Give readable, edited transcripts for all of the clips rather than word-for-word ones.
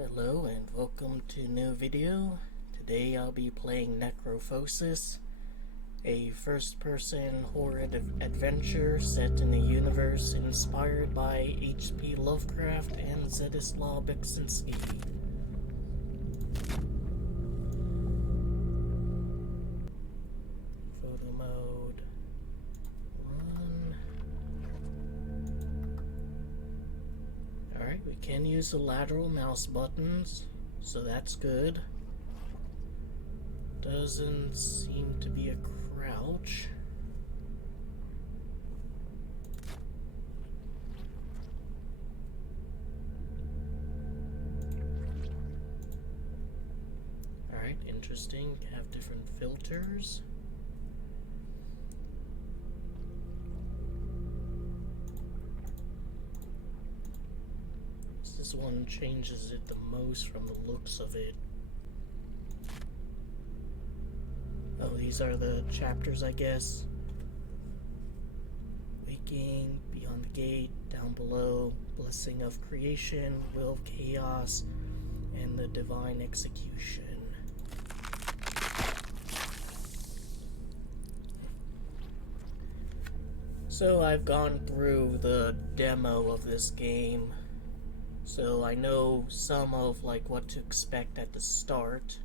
Hello and welcome to a new video. Today I'll be playing Necrophosis, a first-person Horde adventure set in a universe inspired by H.P. Lovecraft and Zedislaw Beksinski. Photo mode. Run. Alright, we can use the lateral mouse buttons, so that's good. Doesn't seem to be a crouch. Alright, interesting. Have different filters. This one changes it the most from the looks of it. Oh, these are the chapters, I guess. Waking, Beyond the Gate, Down Below, Blessing of Creation, Will of Chaos, and the Divine Execution. So I've gone through the demo of this game, so I know some of what to expect at the start.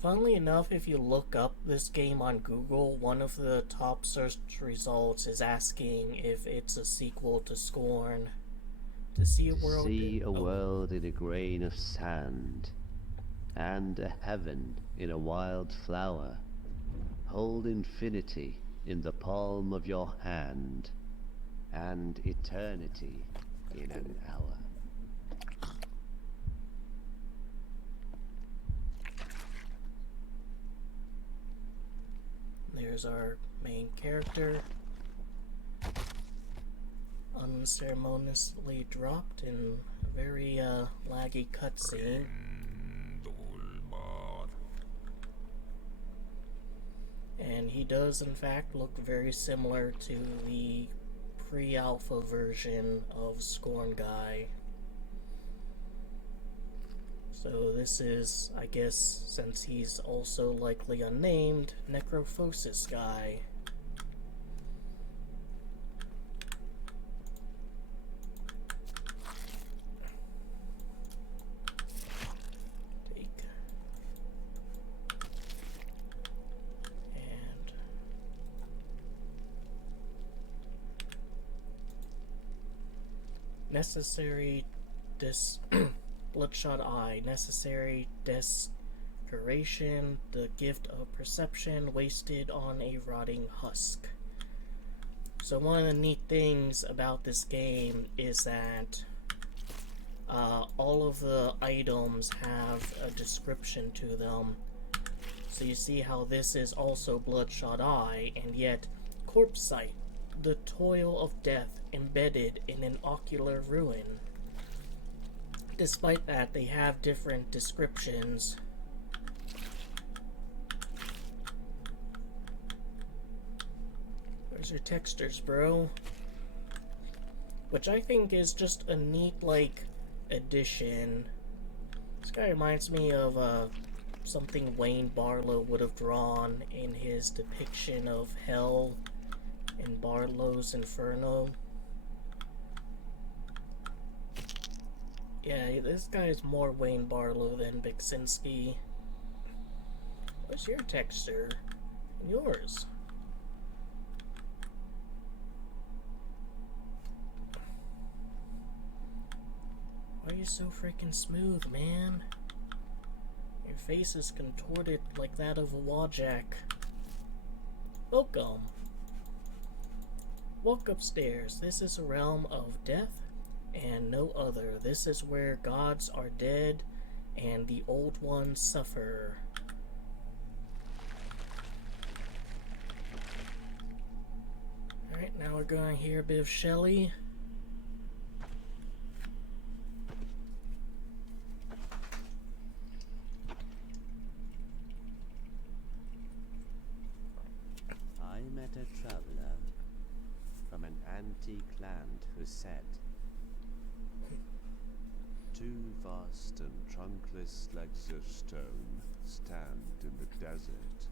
Funnily enough, if you look up this game on Google, one of the top search results is asking if it's a sequel to Scorn. To see a world, world in a grain of sand, and a heaven in a wild flower. Hold infinity in the palm of your hand, and eternity in an hour. There's our main character, unceremoniously dropped in a very laggy cutscene. And he does in fact look very similar to the pre-alpha version of Scorn Guy. So this is, I guess, since he's also likely unnamed, Necrophosis Guy. Take. And necessary Bloodshot Eye, necessary desecration, the gift of perception wasted on a rotting husk. So one of the neat things about this game is that all of the items have a description to them. So you see how this is also Bloodshot Eye, and yet Corpse Sight, the toil of death embedded in an ocular ruin. Despite that, they have different descriptions. Where's your textures, bro? Which I think is just a neat, addition. This guy reminds me of something Wayne Barlow would have drawn in his depiction of hell in Barlow's Inferno. Yeah, this guy is more Wayne Barlow than Beksinski. What's your texture? And yours? Why are you so freaking smooth, man? Your face is contorted like that of a wajak. Welcome. Walk upstairs. This is a realm of death and no other. This is where gods are dead and the old ones suffer. Alright, now we're going to hear a bit of Shelley. I met a traveler from an antique land who said, to Two vast and trunkless legs of stone stand in the desert.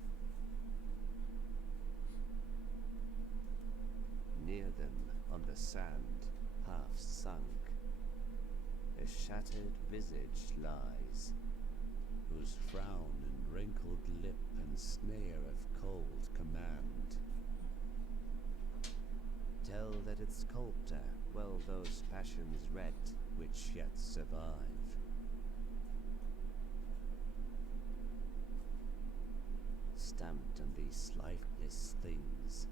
Near them, on the sand, half sunk, a shattered visage lies, whose frown and wrinkled lip and sneer of cold command tell that its sculptor well those passions read which yet survive. Stamped on these lifeless things,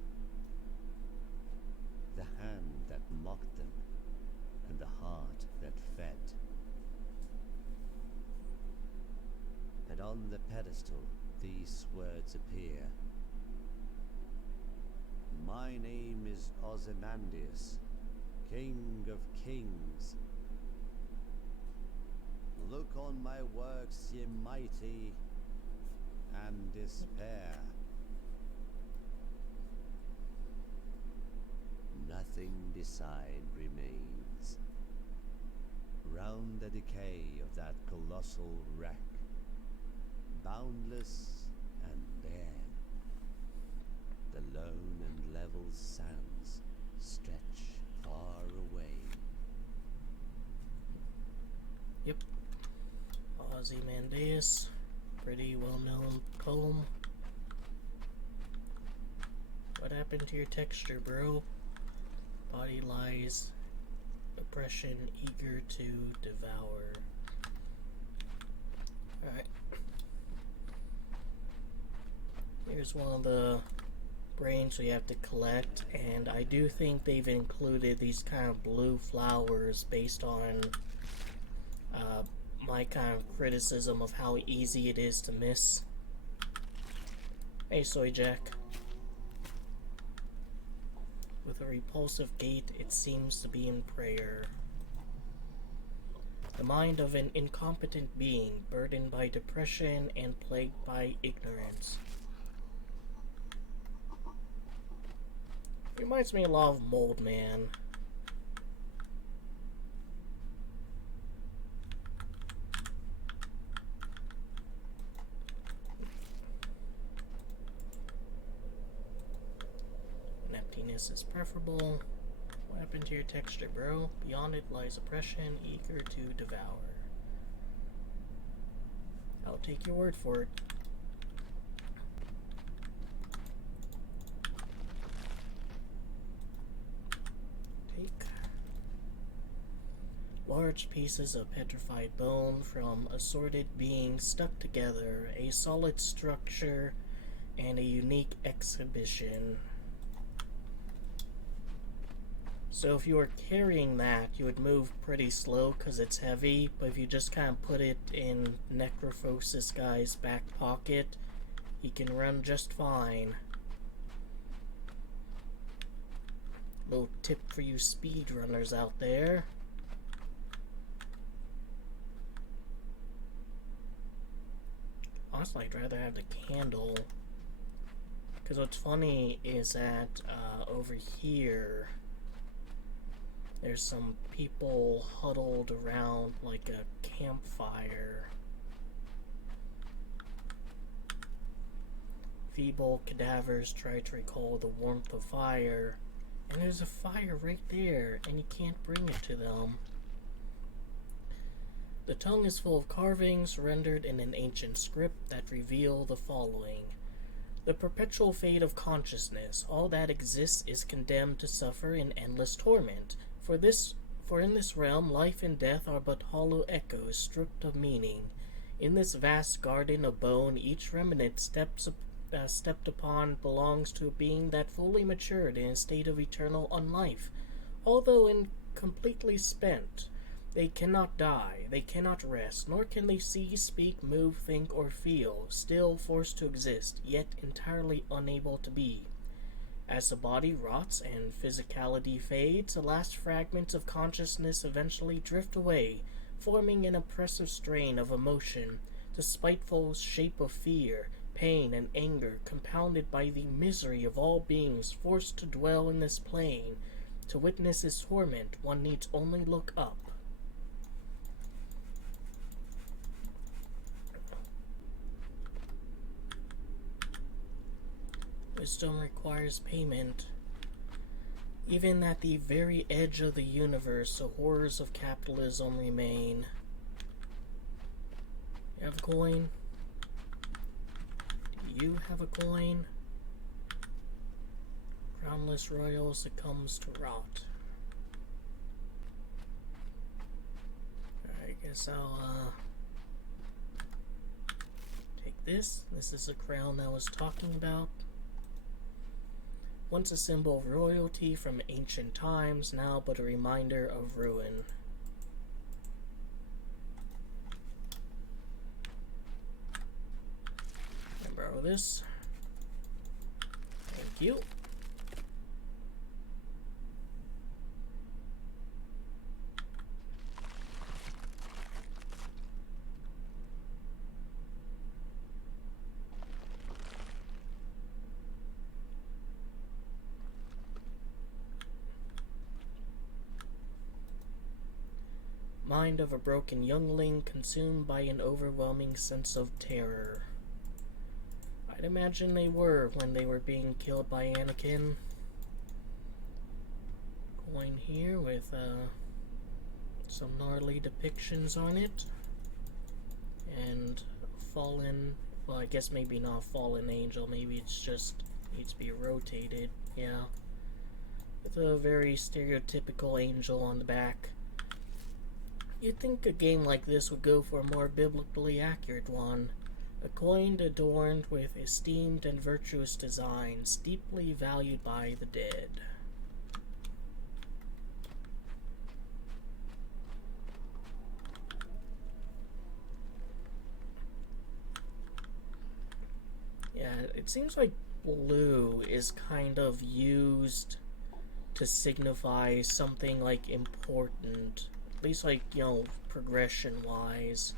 the hand that mocked them, and the heart that fed. And on the pedestal these words appear: My name is Ozymandias, King of Kings. Look on my works, ye mighty, and despair. Nothing beside remains. Round the decay of that colossal wreck, boundless and bare, the lone and level sands stretch far away. Yep. Ozymandias. Pretty well-known poem. What happened to your texture, bro? Body lies, oppression, eager to devour. Alright. Here's one of the brains we have to collect, and I do think they've included these kind of blue flowers based on my kind of criticism of how easy it is to miss. Hey, Soy Jack. With a repulsive gait, it seems to be in prayer. The mind of an incompetent being, burdened by depression and plagued by ignorance. Reminds me a lot of Mold Man. Emptiness is preferable. What happened to your texture, bro? Beyond it lies oppression, eager to devour. I'll take your word for it. Take large pieces of petrified bone from assorted beings stuck together, a solid structure, and a unique exhibition. So if you were carrying that, you would move pretty slow because it's heavy, but if you just kind of put it in Necrophosis guy's back pocket, he can run just fine. Little tip for you speedrunners out there. Honestly, I'd rather have the candle. Because what's funny is that over here, there's some people huddled around like a campfire. Feeble cadavers try to recall the warmth of fire, and there's a fire right there, and you can't bring it to them. The tongue is full of carvings rendered in an ancient script that reveal the following. The perpetual fate of consciousness, all that exists is condemned to suffer in endless torment. For in this realm, life and death are but hollow echoes stripped of meaning. In this vast garden of bone, each remnant stepped upon belongs to a being that fully matured in a state of eternal unlife. Although incompletely spent, they cannot die, they cannot rest, nor can they see, speak, move, think, or feel, still forced to exist, yet entirely unable to be. As the body rots and physicality fades, the last fragments of consciousness eventually drift away, forming an oppressive strain of emotion, the spiteful shape of fear, pain, and anger, compounded by the misery of all beings forced to dwell in this plane. To witness its torment, one needs only look up. Wisdom requires payment. Even at the very edge of the universe, the horrors of capitalism remain. You have a coin? Do you have a coin? Crownless royal succumbs to rot. I guess I'll take this. This is the crown I was talking about. Once a symbol of royalty from ancient times, now but a reminder of ruin. Can I borrow this? Thank you. Mind of a broken youngling consumed by an overwhelming sense of terror. I'd imagine they were when they were being killed by Anakin. Coin here with some gnarly depictions on it. And fallen, well, I guess maybe not fallen angel, maybe it's just needs to be rotated, yeah. With a very stereotypical angel on the back. You'd think a game like this would go for a more biblically accurate one. A coin adorned with esteemed and virtuous designs, deeply valued by the dead. Yeah, it seems like blue is kind of used to signify something like important. At least, like, you know, progression-wise.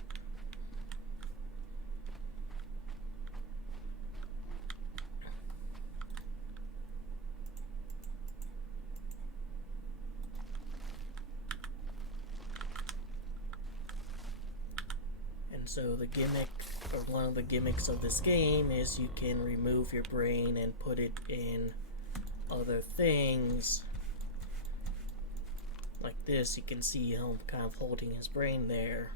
And so the gimmick, or one of the gimmicks of this game, is you can remove your brain and put it in other things. Like this, you can see how I'm kind of holding his brain there.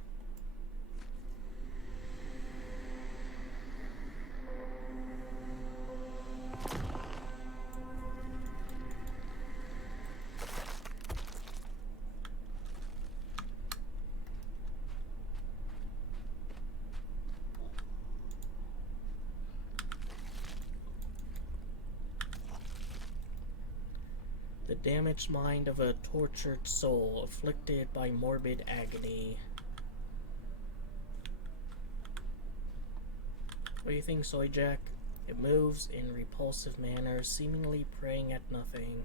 The damaged mind of a tortured soul, afflicted by morbid agony. What do you think, Soy Jack? It moves in repulsive manner, seemingly preying at nothing.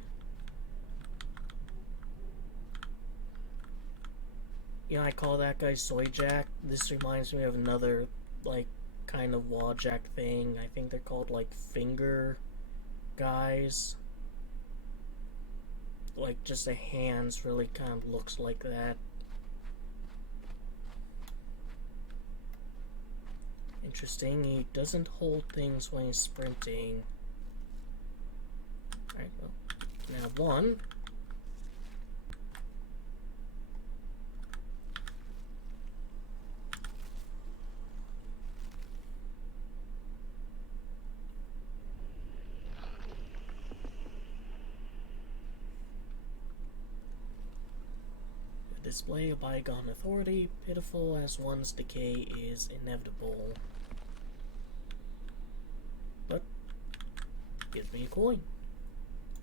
You know, I call that guy Soy Jack. This reminds me of another, like, kind of wall jack thing. I think they're called, like, finger guys. Like, just the hands really kind of looks like that. Interesting, he doesn't hold things when he's sprinting. Alright, well, now one. Display of bygone authority, pitiful as one's decay is inevitable. But, gives me a coin.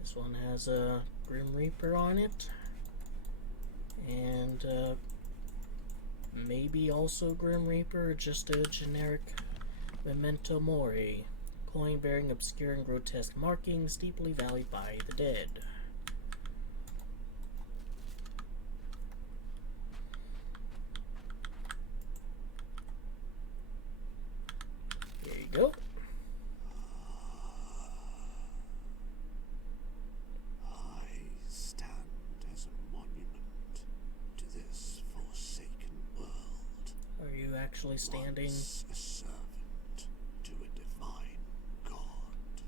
This one has a Grim Reaper on it. And, maybe also Grim Reaper, or just a generic Memento Mori. Coin bearing obscure and grotesque markings, deeply valued by the dead. Go. I stand as a monument to this forsaken world. Are you actually standing? Once a servant to a divine god.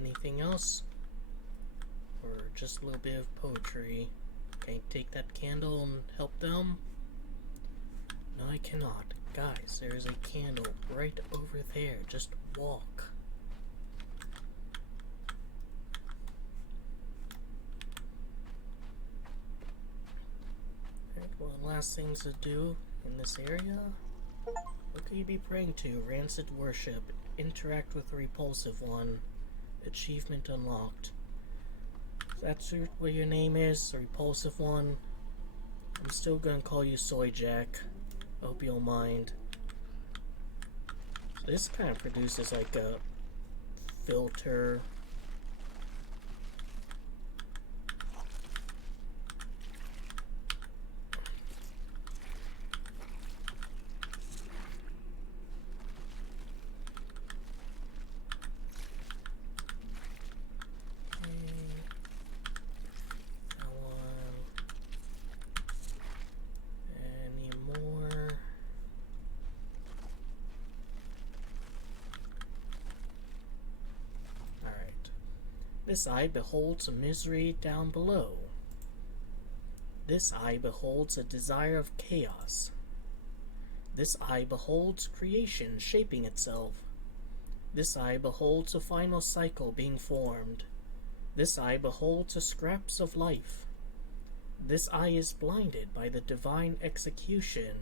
Anything else? Or just a little bit of poetry? Can I take that candle and help them? No, I cannot. Guys, there's a candle right over there. Just walk. Alright, well, last things to do in this area. What could you be praying to? Rancid worship. Interact with the repulsive one. Achievement unlocked. That's what your name is, the repulsive one. I'm still gonna call you Soy Jack. I hope you'll mind. So this kind of produces like a filter. This eye beholds a misery down below. This eye beholds a desire of chaos. This eye beholds creation shaping itself. This eye beholds a final cycle being formed. This eye beholds the scraps of life. This eye is blinded by the divine execution.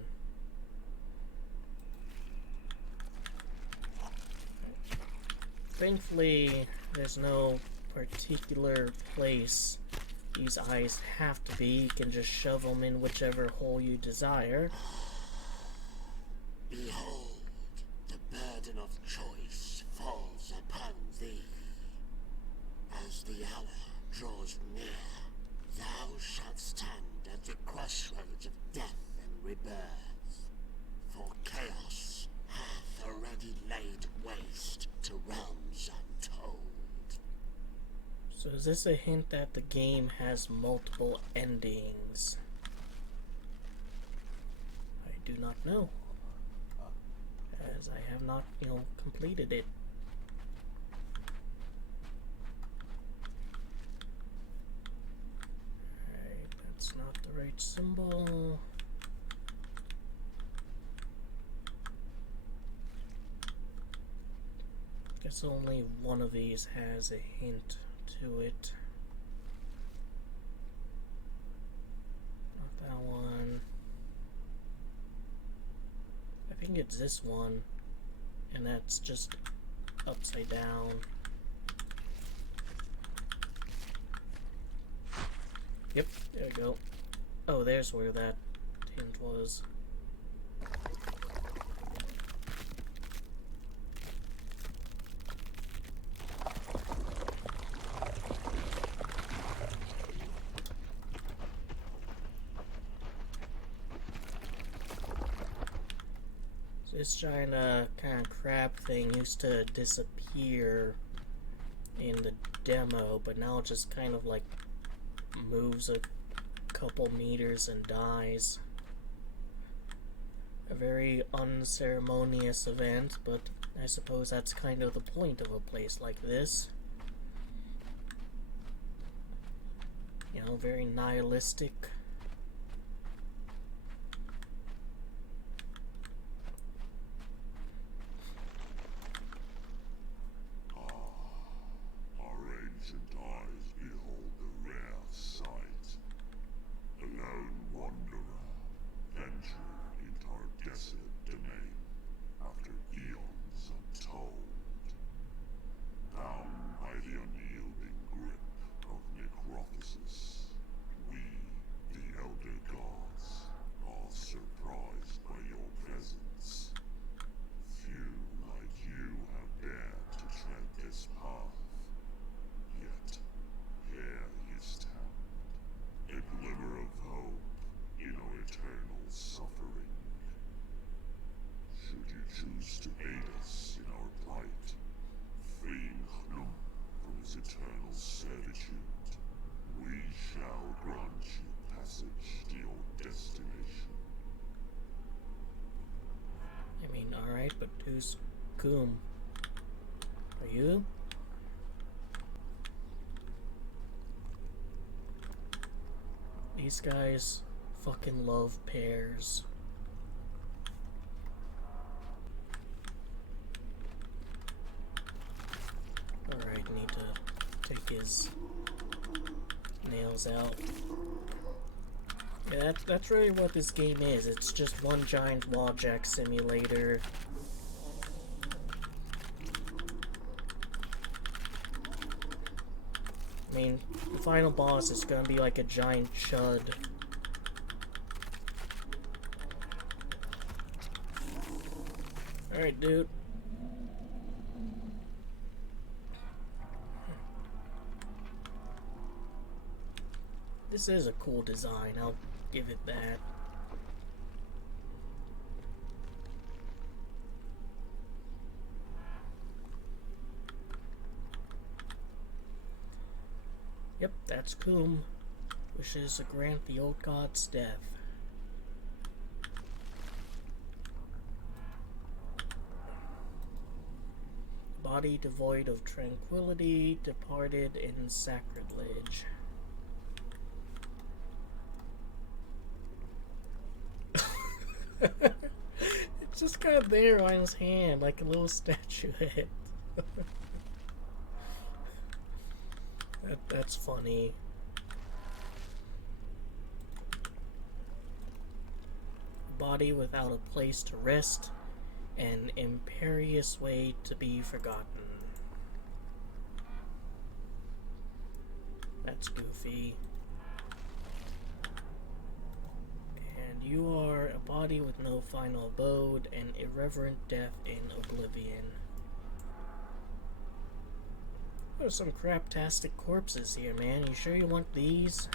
Thankfully, there's no particular place these eyes have to be. You can just shove them in whichever hole you desire. Behold, the burden of choice falls upon thee. As the hour draws near, thou shalt stand at the crossroads of death and rebirth. For chaos hath already laid waste to realms untold. So is this a hint that the game has multiple endings? I do not know, as I have not, completed it. Alright, that's not the right symbol. Guess only one of these has a hint to it. Not that one. I think it's this one, and that's just upside down. Yep, there we go. Oh, there's where that hint was. This giant kind of crab thing used to disappear in the demo, but now it just kind of like moves a couple meters and dies. A very unceremonious event, but I suppose that's kind of the point of a place like this. Very nihilistic. Necrophosis. We, the elder gods, are surprised by your presence. Few like you have dared to tread this path. Yet, here you stand, a glimmer of hope in our eternal suffering. Should you choose to aid us in our plight, freeing Hnum from his eternal servitude, we shall grant you passage to your destination. I mean, alright, but who's Goom? Are you? these guys fucking love pears. Alright, need to take his nails out. Yeah, that's really what this game is. It's just one giant wall jack simulator. I mean, the final boss is gonna be like a giant chud. Alright, dude. This is a cool design, I'll give it that. Yep, that's Coom. Wishes to grant the old god's death. Body devoid of tranquility, departed in sacrilege. It's just kind of there on his hand, like a little statuette. That's funny. Body without a place to rest, an imperious way to be forgotten. That's goofy. And you are a body with no final abode, an irreverent death in oblivion. There's some craptastic corpses here, man. You sure you want these?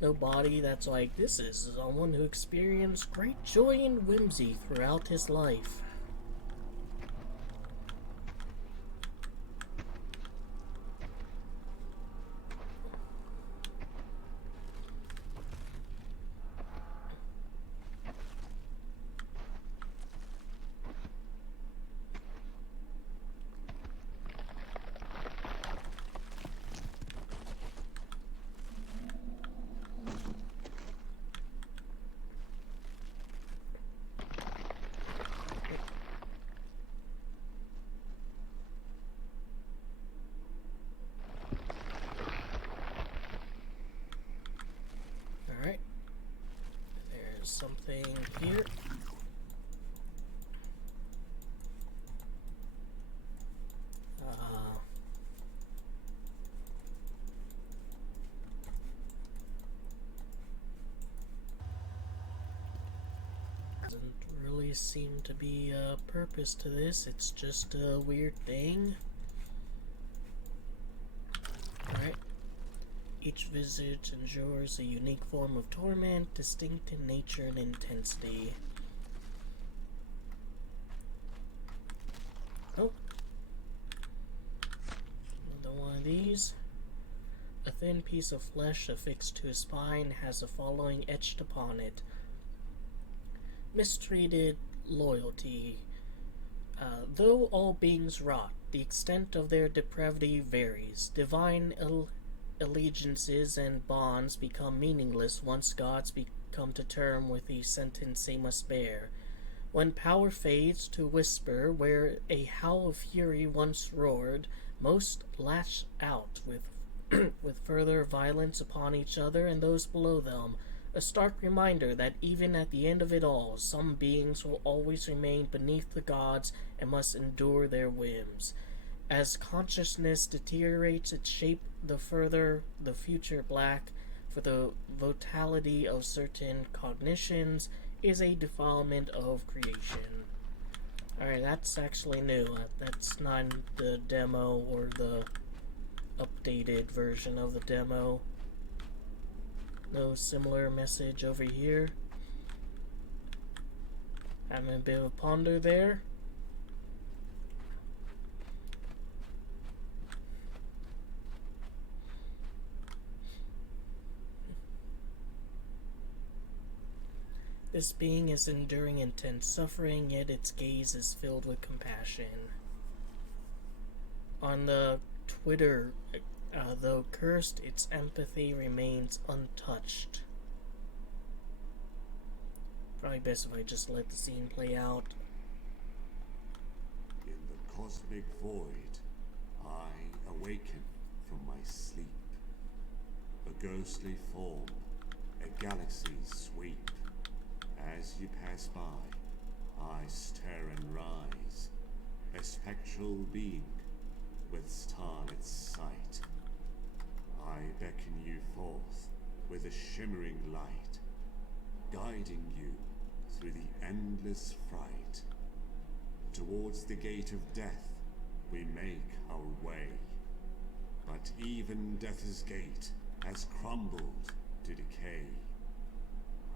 No body that's like, this is someone who experienced great joy and whimsy throughout his life. Alright. There's something here. Doesn't really seem to be a purpose to this. It's just a weird thing. Alright. Each visit endures a unique form of torment, distinct in nature and intensity. Oh. Another one of these. A thin piece of flesh affixed to his spine has a following etched upon it. Mistreated loyalty. Though all beings rot, the extent of their depravity varies. Divine allegiances and bonds become meaningless once gods come to term with the sentence they must bear. When power fades to whisper where a howl of fury once roared, most lash out with further violence upon each other and those below them. A stark reminder that even at the end of it all, some beings will always remain beneath the gods and must endure their whims. As consciousness deteriorates its shape, the further the future black, for the vitality of certain cognitions is a defilement of creation. Alright, that's actually new. That's not in the demo or the updated version of the demo. No similar message over here. Having a bit of a ponder there. This being is enduring intense suffering, yet its gaze is filled with compassion. On the Twitter Though cursed, its empathy remains untouched. Probably best if I just let the scene play out. In the cosmic void, I awaken from my sleep. A ghostly form, a galaxy's sweep. As you pass by, I stir and rise, a spectral being with starlit sight. I beckon you forth with a shimmering light, guiding you through the endless fright. Towards the gate of death we make our way, but even death's gate has crumbled to decay.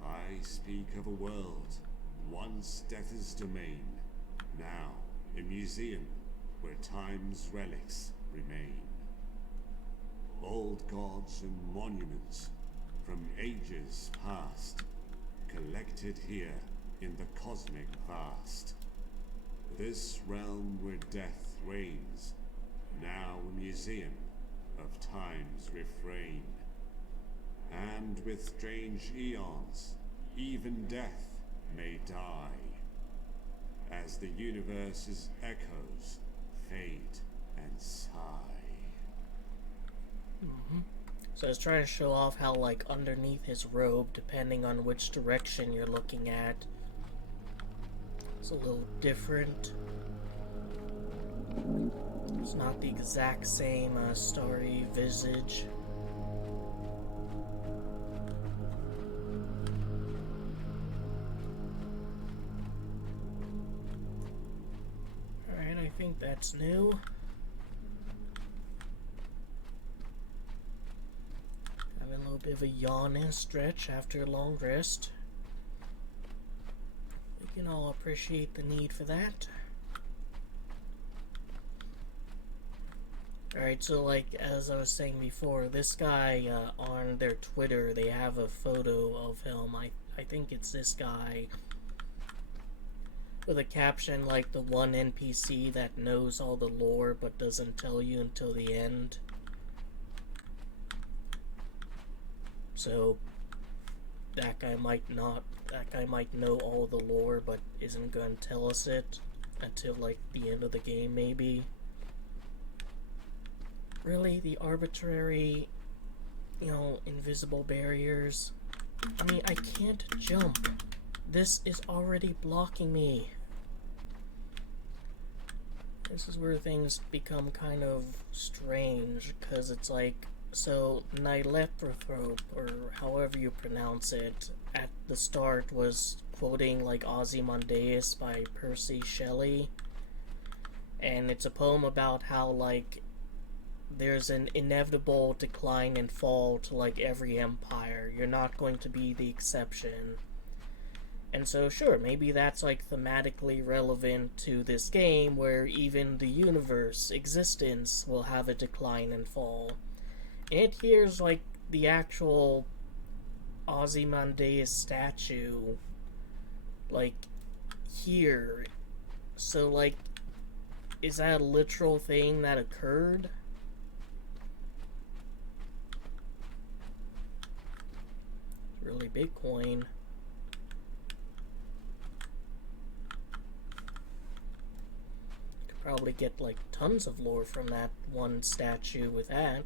I speak of a world once death's domain, now a museum where time's relics remain. Old gods and monuments from ages past, collected here in the cosmic vast. This realm where death reigns, now a museum of time's refrain. And with strange eons, even death may die, as the universe's echoes fade and sigh. So I was trying to show off how, like, underneath his robe, depending on which direction you're looking at, it's a little different. It's not the exact same starry visage. Alright, I think that's new. Having a little bit of a yawn and stretch after a long rest. We can all appreciate the need for that. Alright, so like, as I was saying before, this guy, on their Twitter, they have a photo of him. I think it's this guy. With a caption like, the one NPC that knows all the lore but doesn't tell you until the end. So, that guy might know all the lore but isn't going to tell us it until like the end of the game, maybe. Really, the arbitrary, invisible barriers. I mean, I can't jump. This is already blocking me. This is where things become kind of strange, because it's like, so Nylephothrope, or however you pronounce it, at the start was quoting like Ozymandias by Percy Shelley, and it's a poem about how like there's an inevitable decline and fall to like every empire. You're not going to be the exception. And so sure, maybe that's like thematically relevant to this game, where even the universe existence will have a decline and fall. And here's like the actual Ozymandias statue, like here. So like, is that a literal thing that occurred? Really big coin. Could probably get like tons of lore from that one statue with that.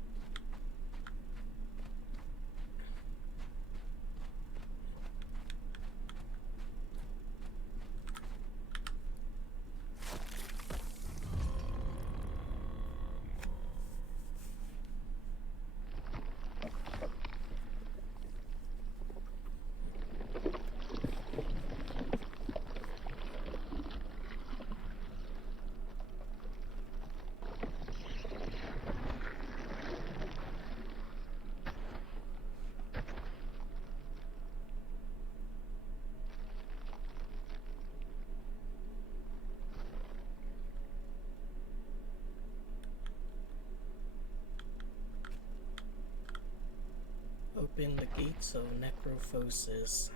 Open the gates of Necrophosis.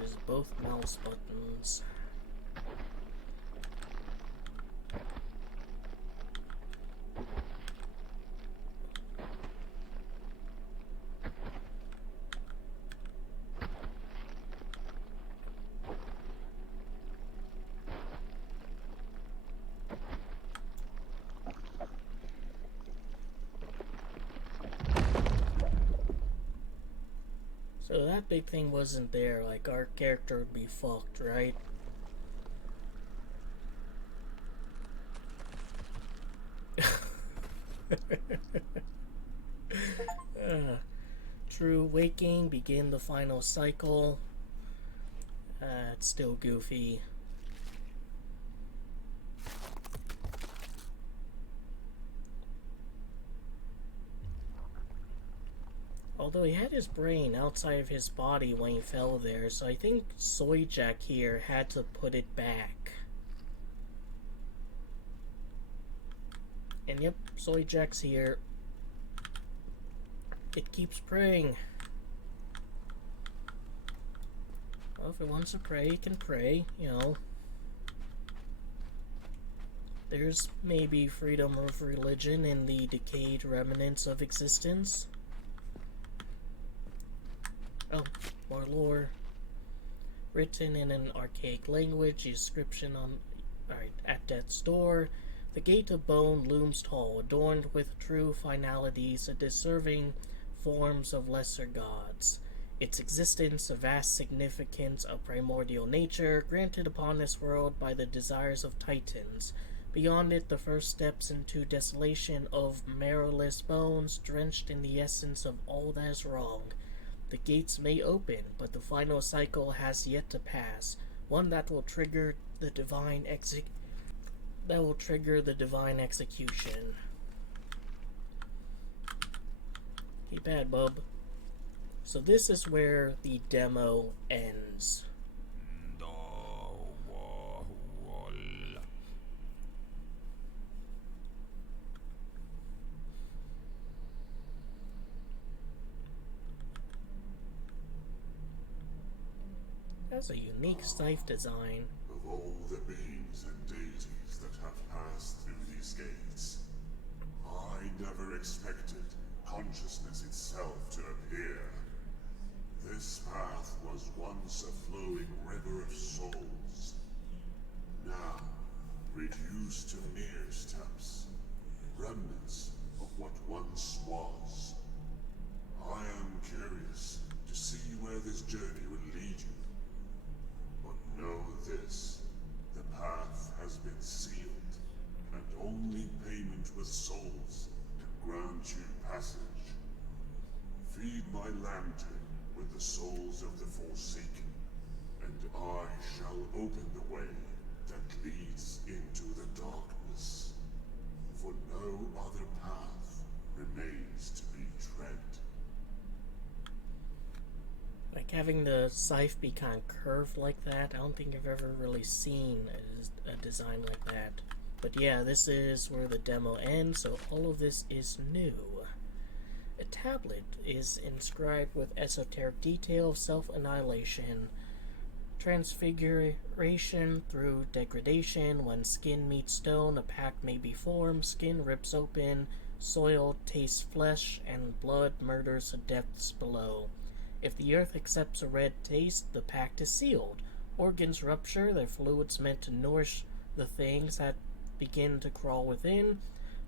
Use both mouse buttons. that big thing wasn't there, like, our character would be fucked, right? True waking, begin the final cycle. It's still goofy. Although he had his brain outside of his body when he fell there, so I think Soy Jack here had to put it back. And yep, Soy Jack's here. It keeps praying. Well, if it wants to pray, it can pray, you know. There's maybe freedom of religion in the decayed remnants of existence. Oh, more lore. Written in an archaic language, the inscription on... Alright, at death's door. The gate of bone looms tall, adorned with true finalities, and deserving forms of lesser gods. Its existence, a vast significance of primordial nature, granted upon this world by the desires of titans. Beyond it, the first steps into desolation of marrowless bones, drenched in the essence of all that is wrong. The gates may open, but the final cycle has yet to pass, one that will trigger the divine execution. Keep bad, bub. So this is where the demo ends. That's a unique scythe design. Of all the beings and deities that have passed through these gates, I never expected consciousness itself to appear. This path was once a flowing river of souls. Now, reduced to mere steps, remnants of what once was. I am curious to see where this journey will lead you. But know this, the path has been sealed, and only payment with souls can grant you passage. Feed my lantern with the souls of the Forsaken, and I shall open the way that leads into the darkness. For no other path remains to be tread. Like having the scythe be kind of curved like that, I don't think I've ever really seen a design like that. But yeah, this is where the demo ends, so all of this is new. A tablet is inscribed with esoteric detail of self-annihilation, transfiguration through degradation. When skin meets stone, a pact may be formed. Skin rips open, soil tastes flesh, and blood murders the depths below. If the earth accepts a red taste, the pact is sealed. Organs rupture, their fluids meant to nourish the things that begin to crawl within.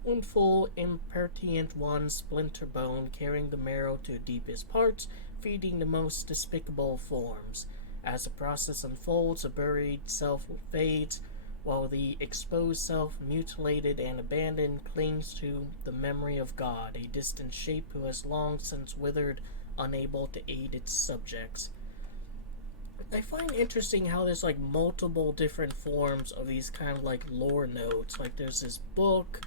One full, impertinent one, splinter bone, carrying the marrow to the deepest parts, feeding the most despicable forms. As the process unfolds, the buried self fades, while the exposed self, mutilated and abandoned, clings to the memory of God, a distant shape who has long since withered, unable to aid its subjects. I find interesting how there's like multiple different forms of these kind of like lore notes. Like there's this book,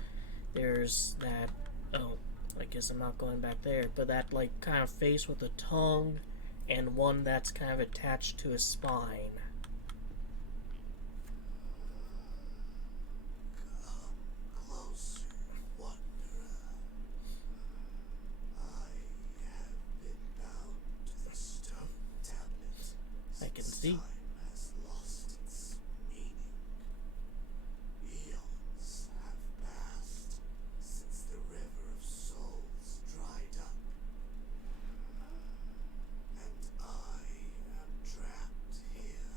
there's that, oh, I guess I'm not going back there, but that like kind of face with a tongue, and one that's kind of attached to a spine. Come closer, wanderer. I have been bound to the stone tablet. I can since see. Time has lost its meaning. Eons have passed since the river of souls dried up. And I am trapped here.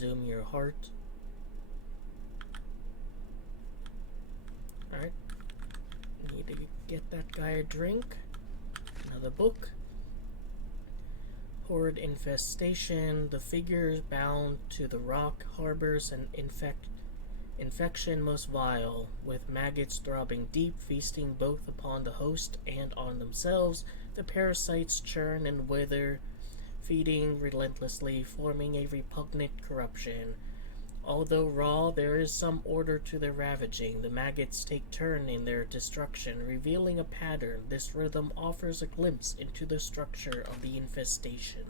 Consume your heart. Alright. Need to get that guy a drink. Another book. Horde infestation. The figures bound to the rock harbors an infection most vile, with maggots throbbing deep, feasting both upon the host and on themselves. The parasites churn and wither, feeding relentlessly, forming a repugnant corruption. Although raw, there is some order to their ravaging. The maggots take turn in their destruction, revealing a pattern. This rhythm offers a glimpse into the structure of the infestation.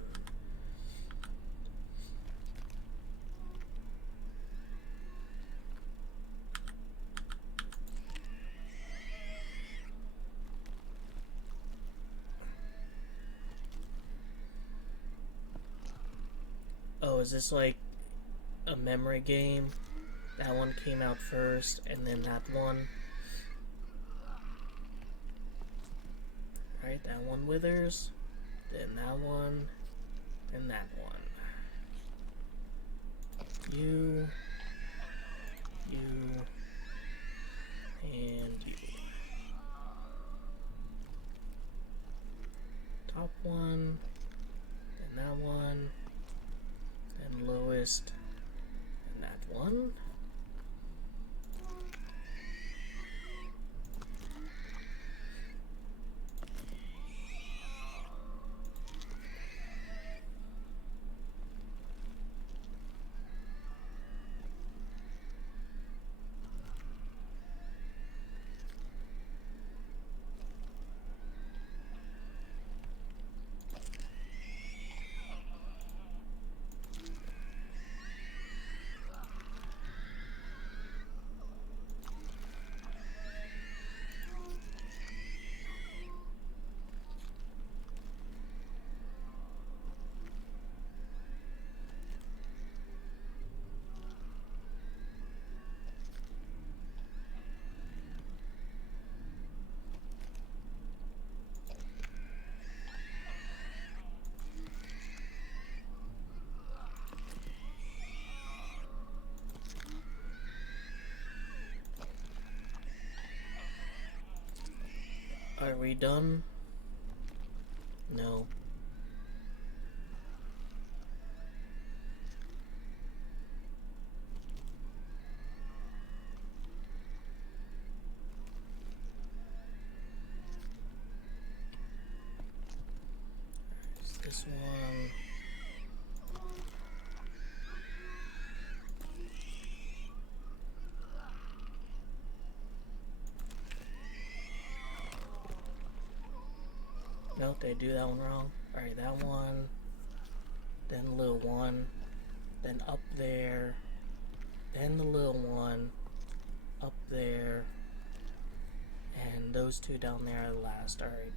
Oh, is this like a memory game? That one came out first, and then that one. Right, that one withers, then that one, and that one. You, and you. Top one, then that one, then lowest, and that one. Are we done? No. There's this one. Nope, they do that one wrong. Alright, that one. Then little one. Then up there. Then the little one. Up there. And those two down there are the last. Alright.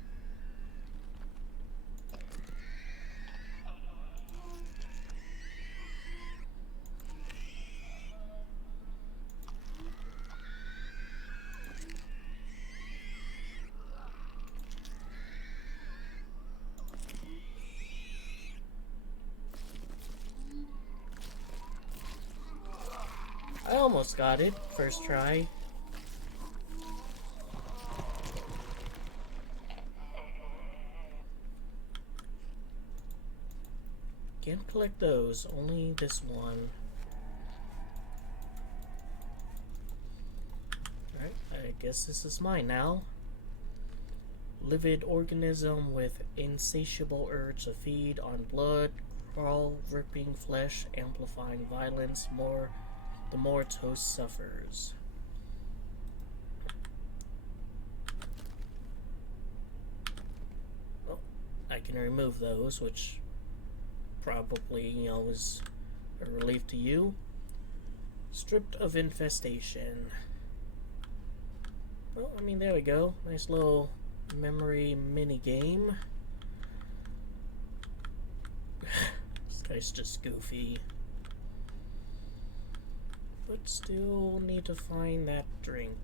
I almost got it. First try. Can't collect those. Only this one. Alright, I guess this is mine now. Livid organism with insatiable urge to feed on blood, crawl, ripping flesh, amplifying violence. The more toast suffers. Oh, I can remove those, which probably, was a relief to you. Stripped of infestation. Well, I mean, there we go. Nice little memory mini game. This guy's just goofy. But still need to find that drink.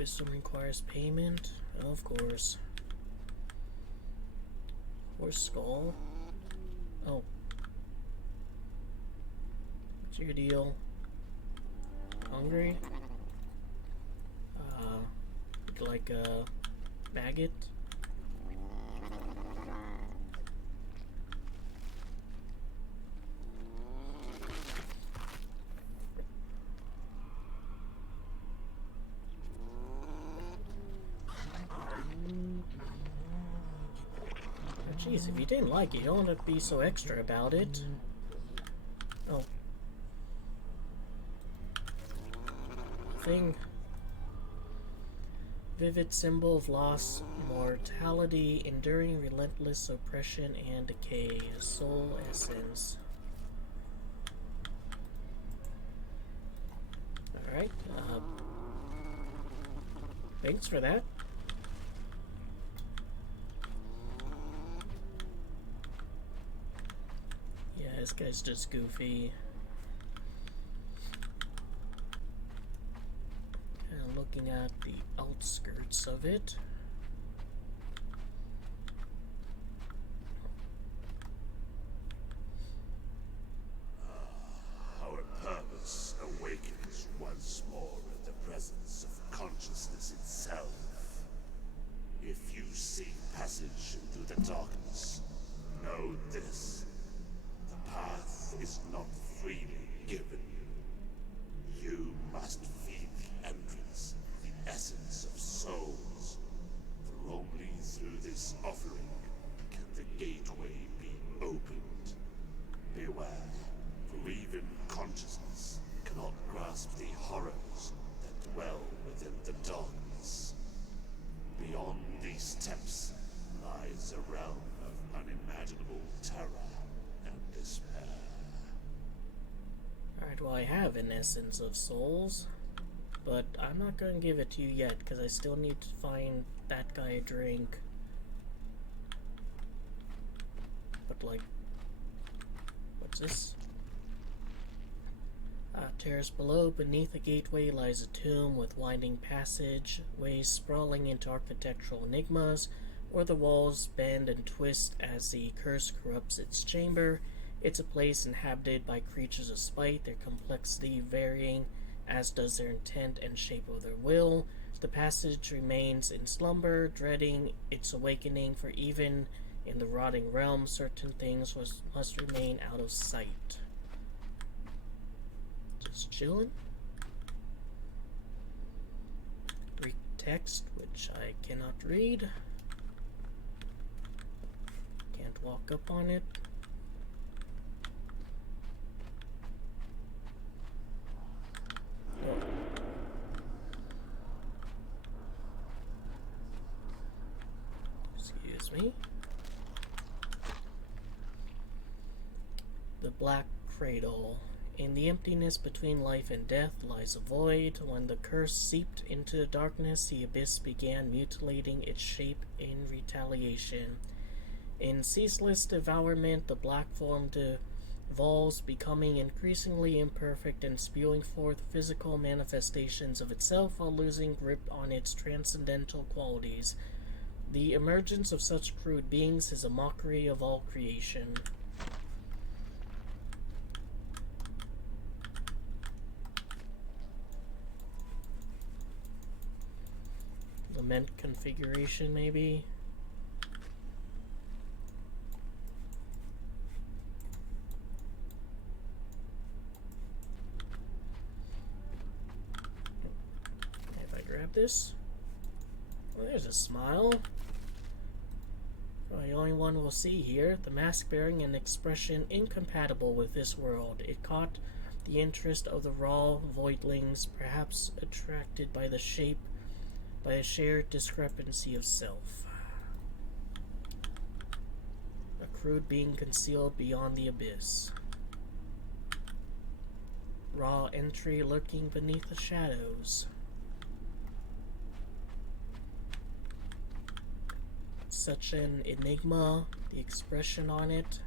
Wisdom requires payment, of course. Or skull. Oh. What's your deal? Hungry? Would you like a maggot? Jeez, if you didn't like it, you don't have to be so extra about it. Oh. Thing. Vivid symbol of loss, mortality, enduring relentless oppression and decay. Soul essence. Alright, thanks for that. Yeah, this guy's just goofy. And looking at the outskirts of it. Our purpose awakens once more at the presence of consciousness itself. If you seek passage into the darkness, know this. The path is not freely given you. You must feed the entrance, the essence of souls. For only through this offering can the gateway be opened. Beware, for even consciousness cannot grasp the horrors that dwell within the darkness. Beyond these steps lies a realm of unimaginable terror and despair. Alright, well I have an essence of souls, but I'm not gonna give it to you yet, because I still need to find that guy a drink. But like, what's this? Terrace below, beneath the gateway, lies a tomb with winding passageways sprawling into architectural enigmas, where the walls bend and twist as the curse corrupts its chamber. It's a place inhabited by creatures of spite, their complexity varying, as does their intent and shape of their will. The passage remains in slumber, dreading its awakening, for even in the rotting realm, certain things must remain out of sight. Just chilling. Greek text, which I cannot read. Can't walk up on it. Oh. Excuse me. The Black Cradle. In the emptiness between life and death lies a void. When the curse seeped into the darkness, the abyss began mutilating its shape in retaliation. In ceaseless devourment, the black form devolves, becoming increasingly imperfect and spewing forth physical manifestations of itself while losing grip on its transcendental qualities. The emergence of such crude beings is a mockery of all creation. Lament configuration, maybe? If I grab this? Well, there's a smile. Well, the only one we'll see here. The mask bearing an expression incompatible with this world. It caught the interest of the raw voidlings, perhaps attracted by the shape, by a shared discrepancy of self. A crude being concealed beyond the abyss. Raw entry lurking beneath the shadows. Such an enigma, the expression on it.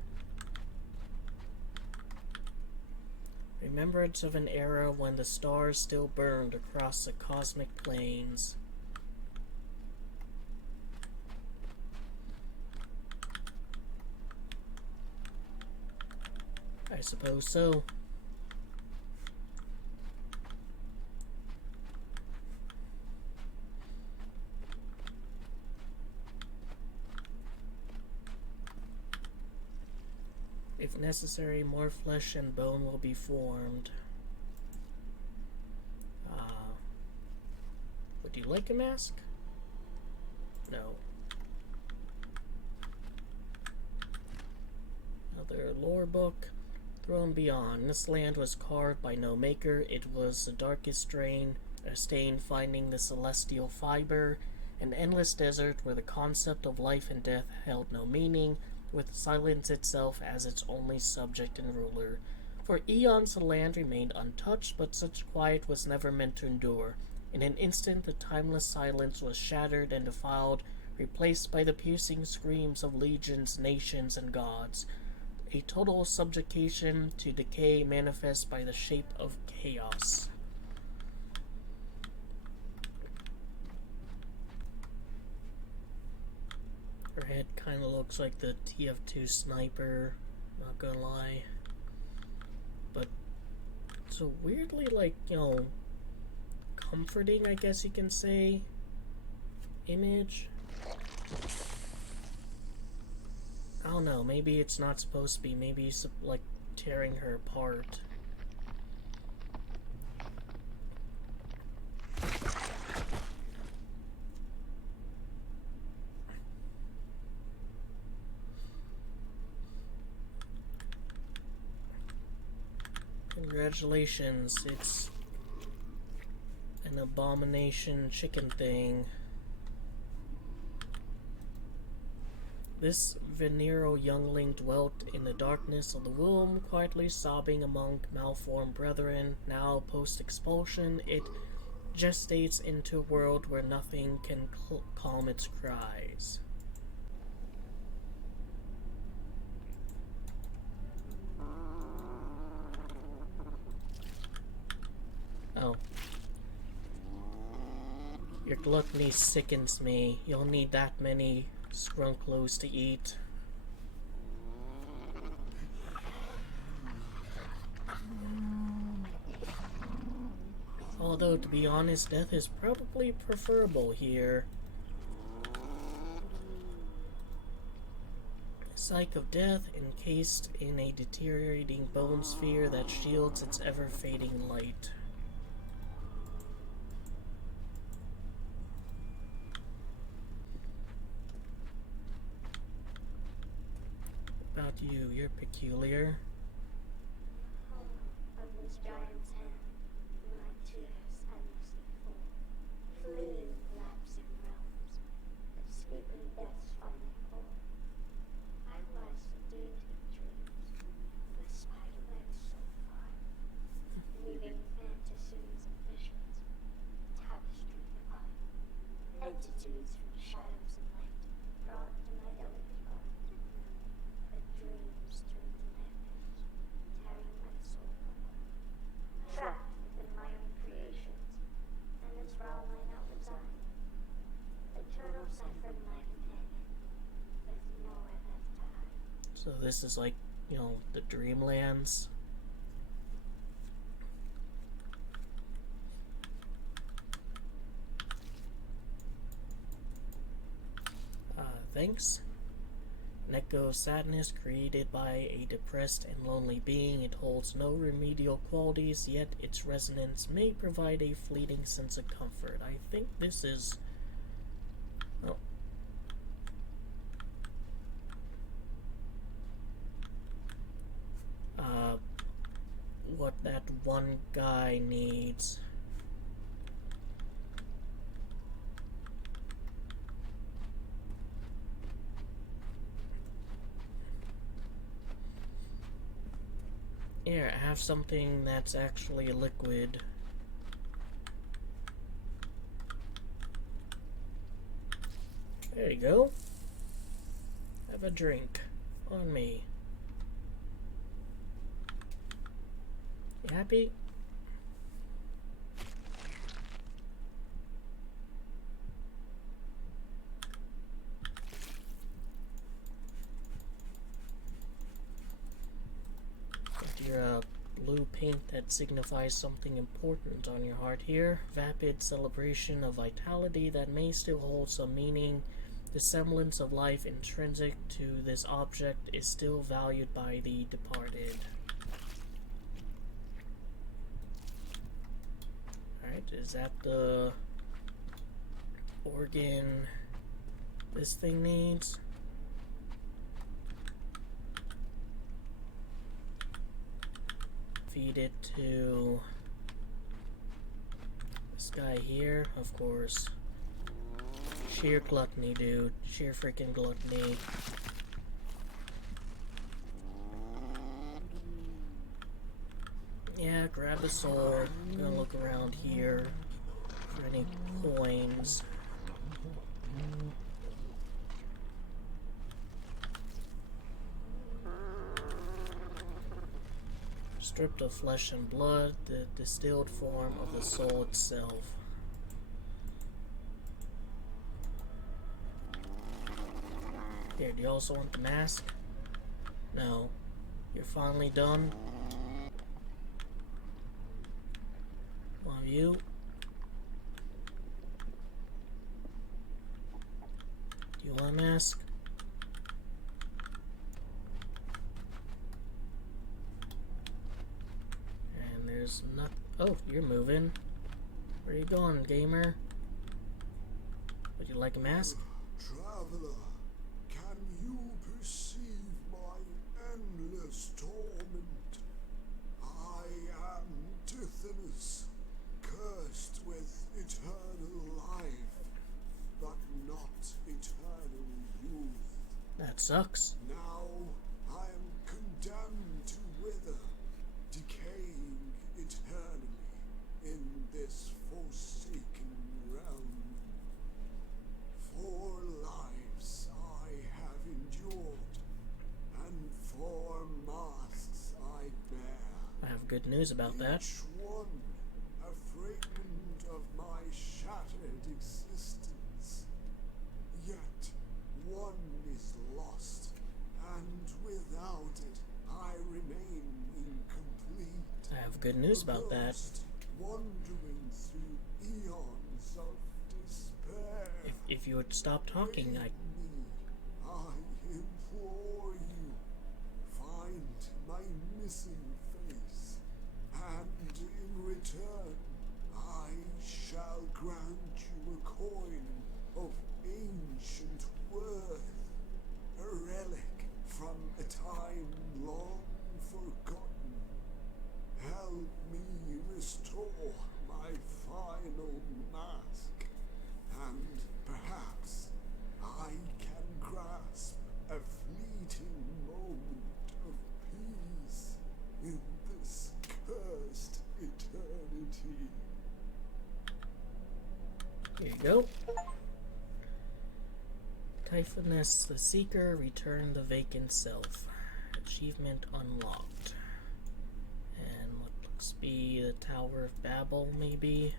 Remembrance of an era when the stars still burned across the cosmic plains. suppose so. If necessary, more flesh and bone will be formed. Would you like a mask? No. Another lore book. Thrown beyond. This land was carved by no maker. It was the darkest stain finding the celestial fiber. An endless desert where the concept of life and death held no meaning, with silence itself as its only subject and ruler. For eons the land remained untouched, but such quiet was never meant to endure. In an instant the timeless silence was shattered and defiled, replaced by the piercing screams of legions, nations, and gods. A total subjugation to decay manifest by the shape of chaos. Her head kinda looks like the TF2 sniper, not gonna lie. But it's a weirdly, like, you know, comforting, I guess you can say, image. I don't know, maybe it's not supposed to be, maybe it's like tearing her apart. Congratulations, it's an abomination chicken thing. This venereal youngling dwelt in the darkness of the womb, quietly sobbing among malformed brethren. Now, post-expulsion, it gestates into a world where nothing can calm its cries. Oh. Your gluttony sickens me. You'll need that many scrunklos to eat. Although, to be honest, death is probably preferable here. A cycle of death encased in a deteriorating bone sphere that shields its ever-fading light. About you, you're peculiar. Of this giant's hand, my tears endlessly fall, fleeing lapsing realms, escaping death's final call. I was indeed in dreams, the spiderweb so fine, weaving fantasies and visions, tapestry divine, entities from shadows and light, brought to my delicate heart. But dreams turned to nightmares, tearing my soul apart. Trapped within my own creations, and this realm I now reside. Eternal ciphered my companion, with nowhere left to hide. So this is like, you know, the Dreamlands. Thanks. Neko sadness created by a depressed and lonely being. It holds no remedial qualities, yet its resonance may provide a fleeting sense of comfort. I think this is... Oh. What that one guy needs. Here, I have something that's actually liquid. There you go. Have a drink. On me. You happy? extra blue paint that signifies something important on your heart here. Vapid celebration of vitality that may still hold some meaning. The semblance of life intrinsic to this object is still valued by the departed. Alright, is that the organ this thing needs? Feed it to this guy here, of course. Sheer gluttony, dude. Sheer freaking gluttony. Yeah, grab the sword. I'm gonna look around here for any coins. Stripped of flesh and blood, the distilled form of the soul itself. Here, do you also want the mask? No. You're finally done? One of you? Do you want a mask? And there's not. Oh, you're moving. Where you going, gamer? Would you like a mask? Traveler, can you perceive my endless torment? I am Tithonus, cursed with eternal life, but not eternal youth. That sucks. Now I am condemned to wither, decaying eternally in this forsaken realm. 4 lives I have endured, and 4 masks I bear. I have good news about that. Each one a fragment of my shattered existence. Yet one is lost, and without it I remain incomplete. I have good news about that. Ghost wandering through eons of despair. If you would stop talking, Aid me, I implore you. Find my missing face, and in return, I shall grant you a coin of ancient worth, a relic from a time long forgotten. Help me restore my final mask, and perhaps I can grasp a fleeting moment of peace in this cursed eternity. here you go. Typhonus the Seeker, return the vacant self. Achievement unlocked. And what looks to be the Tower of Babel, maybe?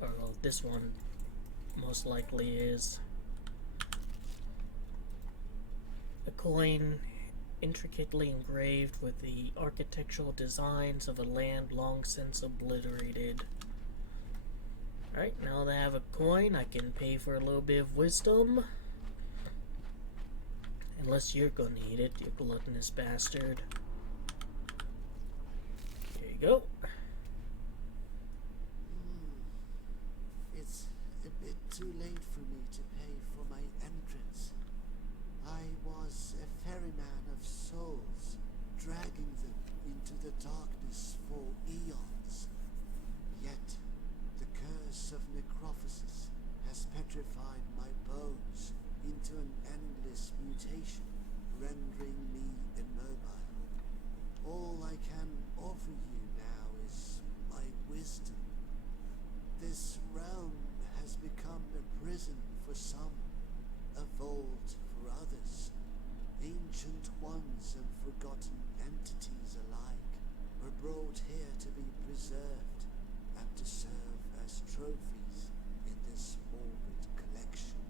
Or well, this one most likely is. A coin intricately engraved with the architectural designs of a land long since obliterated. Alright, now that I have a coin, I can pay for a little bit of wisdom. Unless you're gonna eat it, you gluttonous bastard. Here you go. It's a bit too late for me to pay for my entrance. I was a ferryman of souls, dragging them into the darkness for eons. Yet, the curse of necrophosis has petrified my bones into an endless mutation, rendering me immobile. All I can offer you now is my wisdom. This realm has become a prison for some, a vault for others. Ancient ones and forgotten entities alike were brought here to be preserved and to serve as trophies in this morbid collection.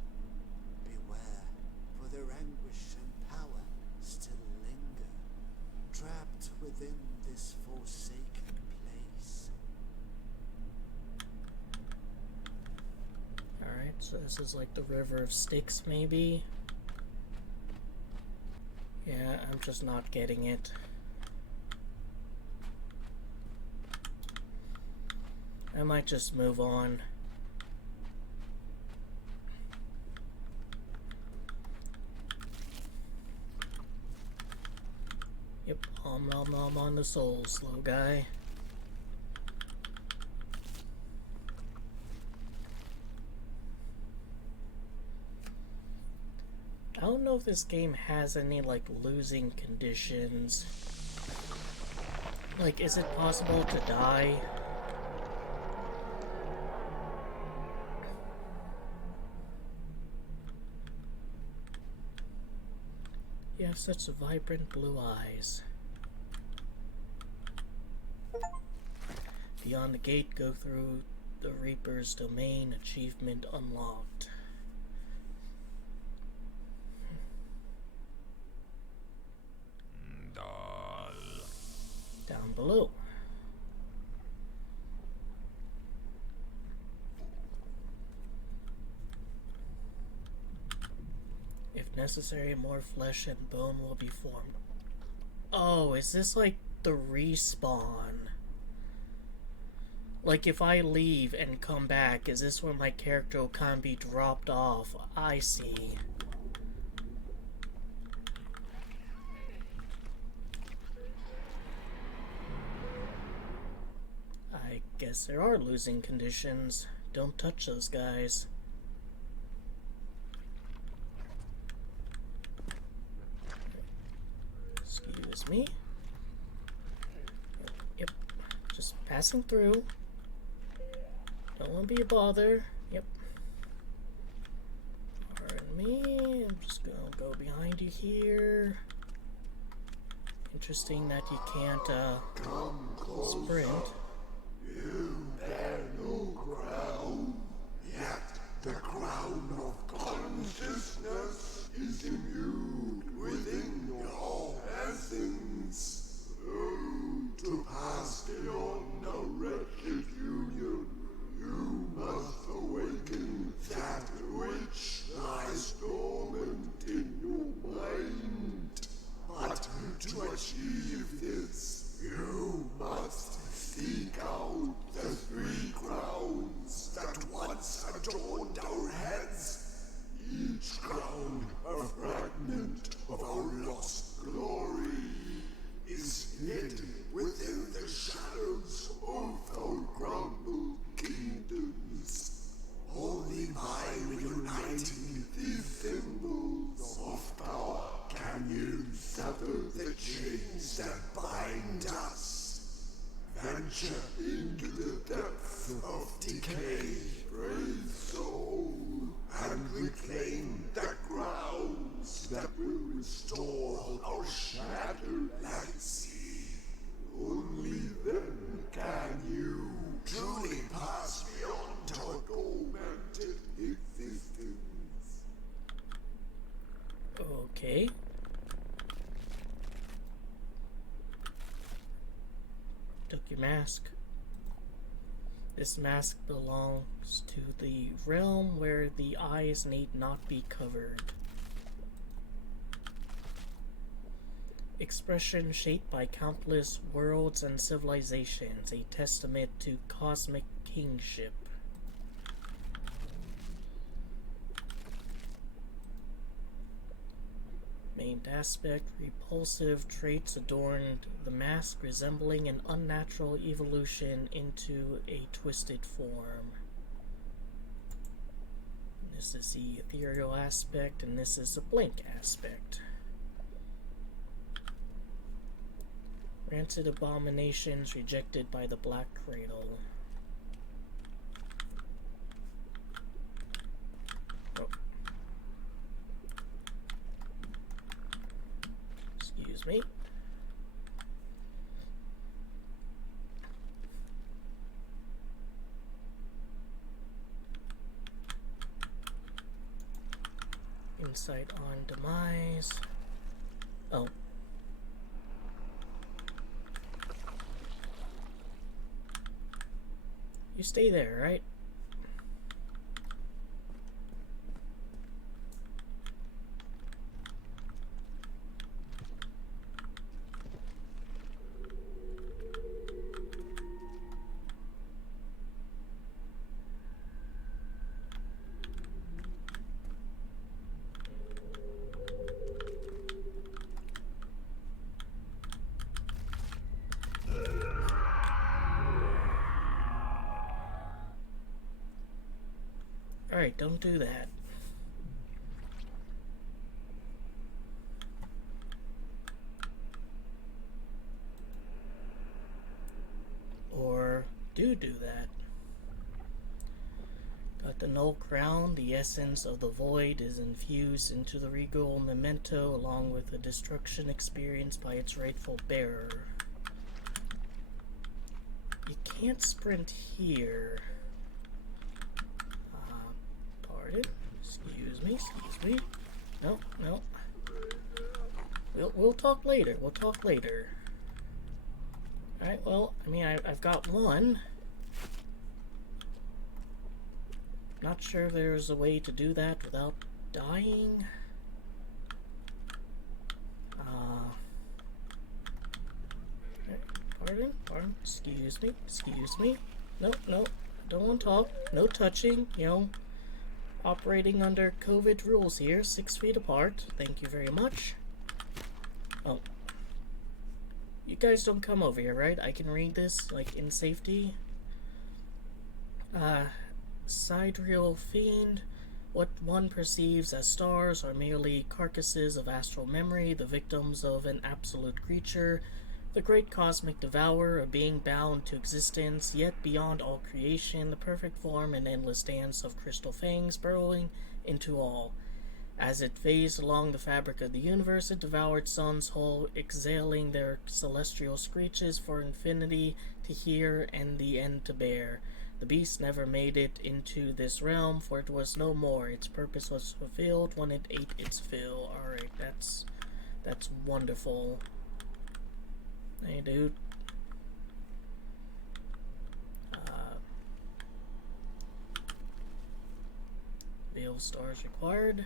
Beware, for their anguish and power still linger. Trapped So this is like the River of Styx, maybe? Yeah, I'm just not getting it. I might just move on. Yep, nom on the soul, slow guy. I don't know if this game has any, like, losing conditions. Like, is it possible to die? You have such vibrant blue eyes. Beyond the gate, go through the Reaper's domain. Achievement unlocked. Down below. If necessary, more flesh and bone will be formed. Oh, is this like the respawn? Like if I leave and come back, is this where my character will kind of be dropped off? I see. I guess there are losing conditions. Don't touch those guys. Excuse me. Yep. Just passing through. Don't want to be a bother. Yep. Pardon me. I'm just gonna go behind you here. Interesting that you can't sprint. You bear no crown, yet the crown of consciousness is imbued within your essence. Oh, to pass beyond a wretched union, you must awaken that which lies dormant in your mind. But to achieve this, you must seek out the three crowns that once adorned our heads, each crown a fragment of our lost glory, is hidden within the shadows of our crumbled kingdoms. Only by reuniting these symbols of power can you sever the chains that bind us. Venture into the depths of decay, brave soul, and reclaim the grounds that will restore our shattered legacy. Only then can you truly pass beyond our tormented existence. Okay. Took your mask. This mask belongs to the realm where the eyes need not be covered. Expression shaped by countless worlds and civilizations, a testament to cosmic kingship. Main aspect, repulsive traits adorned the mask, resembling an unnatural evolution into a twisted form. This is the ethereal aspect, and this is the blink aspect. Rancid abominations rejected by the Black Cradle. Oh. Excuse me. Insight on demise. Oh. You stay there, right? Alright, don't do that. Or do that. Got the null crown. The essence of the void is infused into the regal memento along with the destruction experienced by its rightful bearer. You can't sprint here. Pardon? Excuse me. No. We'll talk later. Alright, well, I mean, I've got one. Not sure there's a way to do that without dying. Pardon, excuse me. No, don't want to talk. No touching, you know. Operating under COVID rules here, 6 feet apart. Thank you very much. Oh. You guys don't come over here, right? I can read this, like, in safety. Sidereal fiend. What one perceives as stars are merely carcasses of astral memory, the victims of an absolute creature. The great cosmic devourer, a being bound to existence, yet beyond all creation, the perfect form and endless dance of crystal fangs burrowing into all. As it phased along the fabric of the universe, it devoured suns whole, exhaling their celestial screeches for infinity to hear and the end to bear. The beast never made it into this realm, for it was no more. Its purpose was fulfilled when it ate its fill. Alright, that's wonderful. Hey, dude. Veil stars required.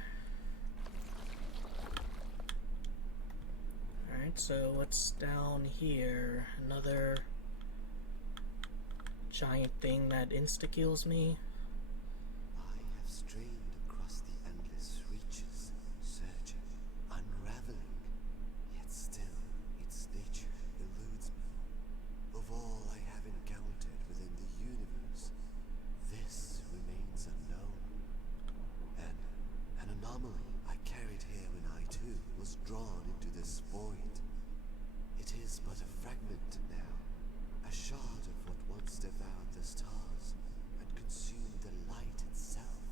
Alright, so what's down here? Another giant thing that insta-kills me. I have strained across the endless reaches, searching, unraveling, yet still its nature eludes me. Of all I have encountered within the universe, this remains unknown. An anomaly I carried here when I too was drawn into this void. It is but a fragment now, a shard of what once devoured the stars and consumed the light itself.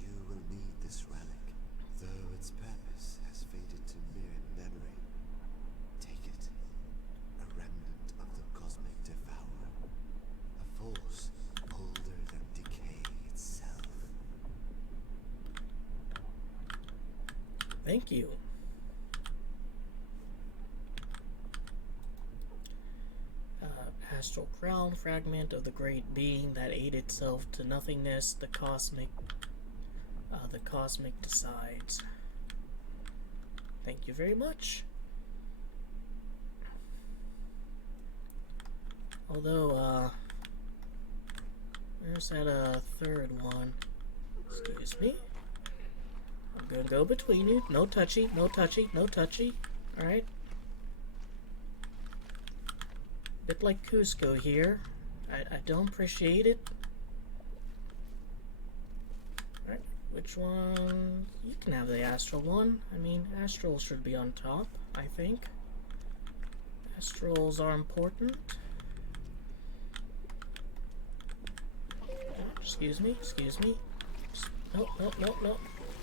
You will need this relic, though its purpose has faded to mere memory. Take it, a remnant of the cosmic devourer, a force older than decay itself. Thank you. Astral crown, fragment of the great being that ate itself to nothingness. The cosmic decides. Thank you very much. Although, where's that third one? Excuse me. I'm gonna go between you. No touchy. Alright. Bit like Cusco here. I don't appreciate it. Alright, which one? You can have the astral one. I mean, astral should be on top, I think. Astrals are important. Excuse me. No.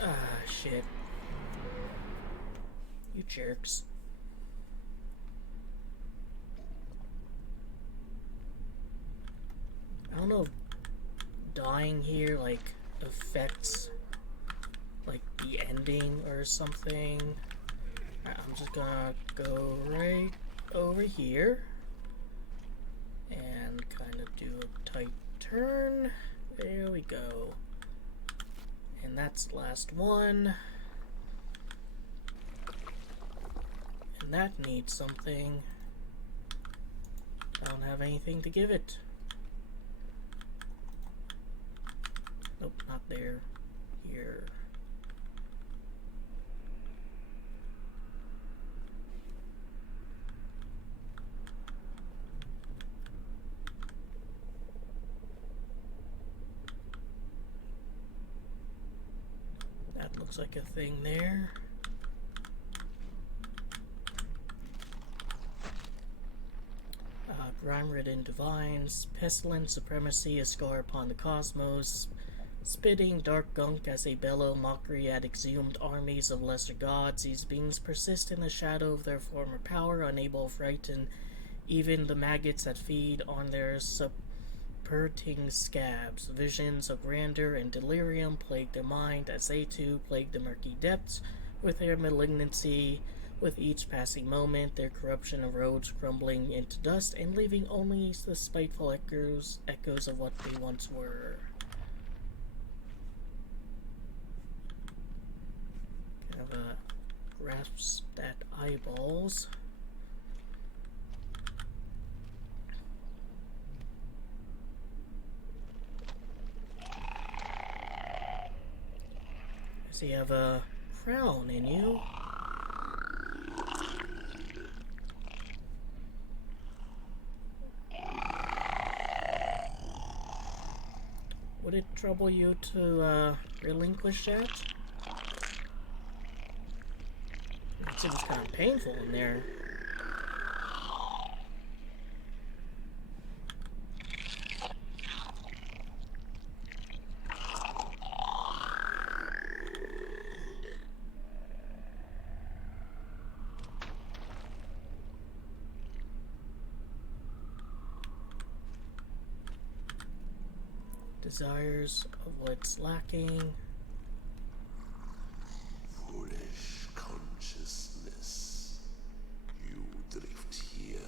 Ah, shit. You jerks. I don't know if dying here, like, affects, like, the ending or something. I'm just gonna go right over here and kind of do a tight turn. There we go. And that's the last one. And that needs something. I don't have anything to give it. Nope, not there. Here. Looks like a thing there. Grime-ridden divines, pestilent supremacy, a scar upon the cosmos, spitting dark gunk as they bellow mockery at exhumed armies of lesser gods. These beings persist in the shadow of their former power, unable to frighten even the maggots that feed on their subverting scabs. Visions of grandeur and delirium plague their mind as they too plague the murky depths with their malignancy. With each passing moment, their corruption erodes, crumbling into dust and leaving only the spiteful echoes of what they once were. Kind of grasp at eyeballs. So you have a crown in you. Would it trouble you to relinquish that? It seems kind of painful in there. Desires of what's lacking. Foolish consciousness. You drift here,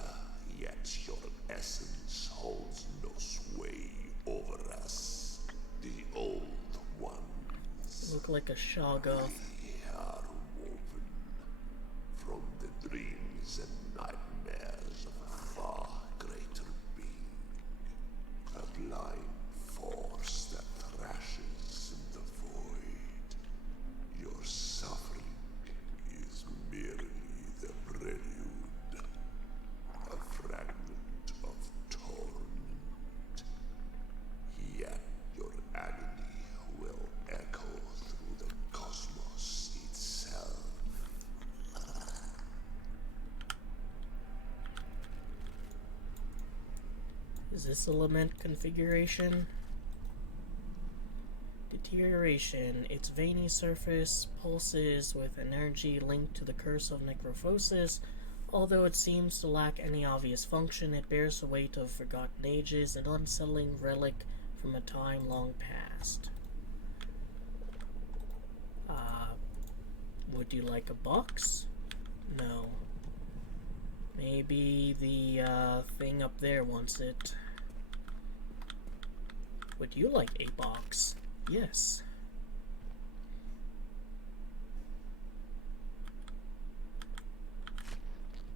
yet your essence holds no sway over us. The old ones. Look like a Shoggoth. We are woven from the dreams and nightmares of a far greater being. A blind force that thrashes in the void. Your suffering is merely the prelude, a fragment of torment. Yet your agony will echo through the cosmos itself. Is this a lament configuration? Deterioration. Its veiny surface pulses with energy linked to the curse of necrophosis. Although it seems to lack any obvious function, it bears the weight of forgotten ages, an unsettling relic from a time long past. Would you like a box? No. Maybe the thing up there wants it. Would you like a box? Yes.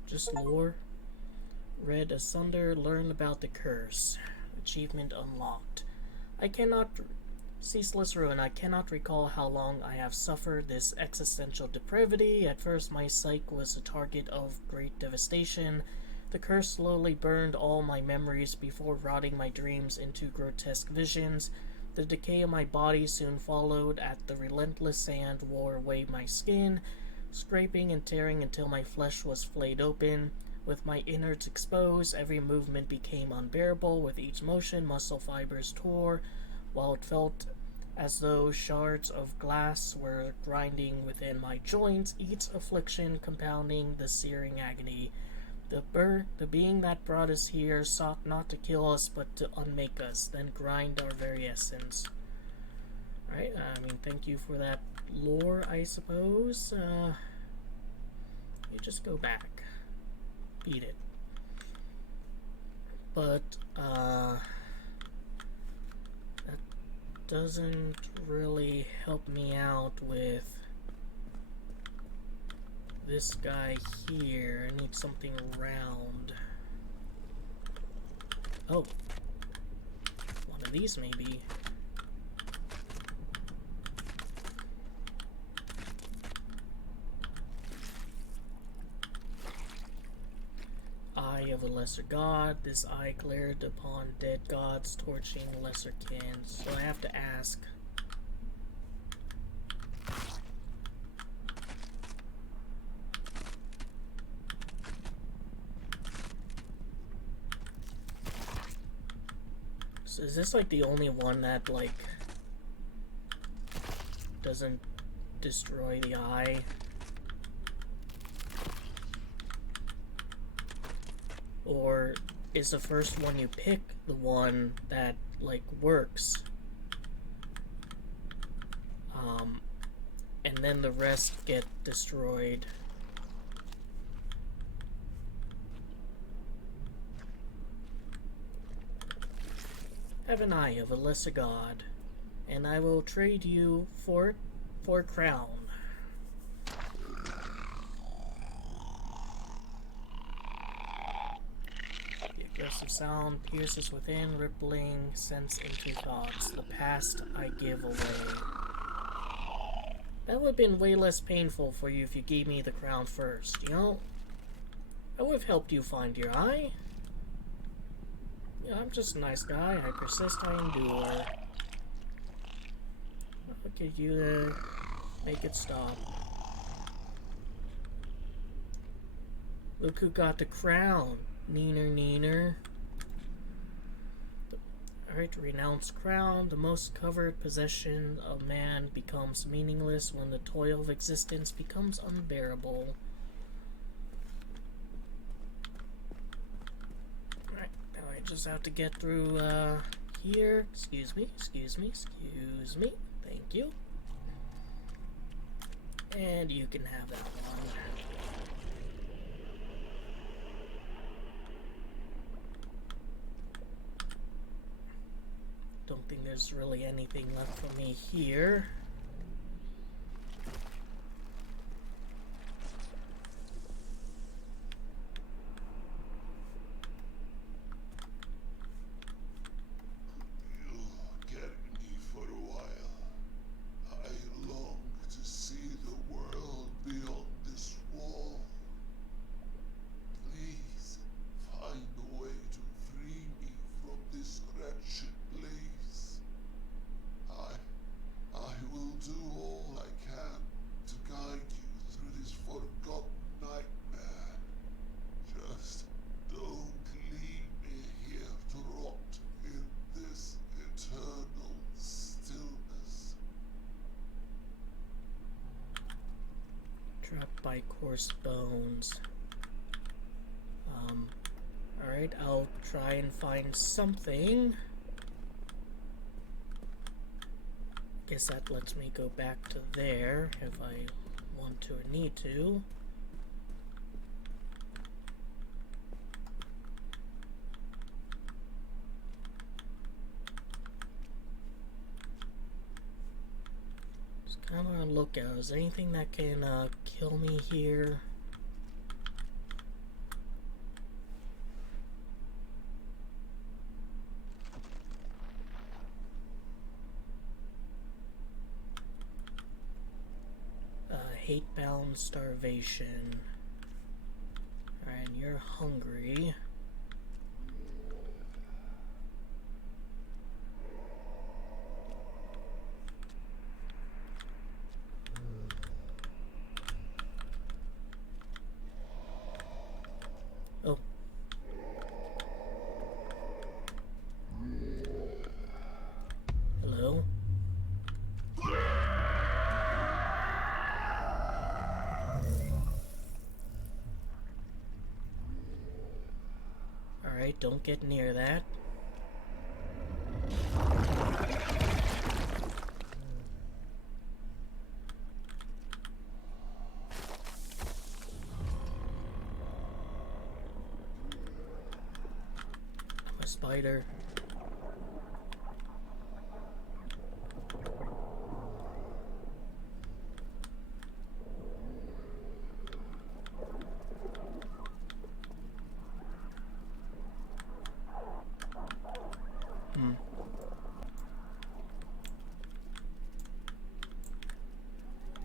Just lore. Read asunder, learn about the curse. Achievement unlocked. I cannot... Ceaseless ruin. I cannot recall how long I have suffered this existential depravity. At first my psyche was a target of great devastation. The curse slowly burned all my memories before rotting my dreams into grotesque visions. The decay of my body soon followed. At the relentless sand wore away my skin, scraping and tearing until my flesh was flayed open. With my innards exposed, every movement became unbearable. With each motion, muscle fibers tore, while it felt as though shards of glass were grinding within my joints, each affliction compounding the searing agony. The being that brought us here sought not to kill us, but to unmake us, then grind our very essence. Alright, I mean, thank you for that lore, I suppose. You just go back. Beat it. But, that doesn't really help me out with this guy here. I need something round. Oh. One of these, maybe. Eye of a lesser god. This eye glared upon dead gods, torching lesser kin. So I have to ask. So is this like the only one that like doesn't destroy the eye? Or is the first one you pick the one that like works? And then the rest get destroyed. Have an eye of a lesser god, and I will trade you for a crown. The aggressive sound pierces within, rippling sense into thoughts. The past I give away. That would have been way less painful for you if you gave me the crown first, you know? I would have helped you find your eye. Yeah, I'm just a nice guy. I persist, I endure. I'll get you to make it stop. Look who got the crown. Neener, neener. Alright, renounce crown. The most covered possession of man becomes meaningless when the toil of existence becomes unbearable. Alright, now I just have to get through here. Excuse me. Thank you. And you can have that one. Don't think there's really anything left for me here. You'll get me for a while. I long to see the world beyond this wall. Please find a way to free me from this wretched place. I will do all I can to guide you through this forgotten nightmare. Just don't leave me here to rot in this eternal stillness. Trapped by coarse bones. Alright, I'll try and find something. Guess that lets me go back to there if I want to or need to. Just kind of on the lookout. Is there anything that can kill me here? Hate-bound starvation. Alright, and you're hungry. Oh. Hello? Alright, don't get near that. I'm a spider.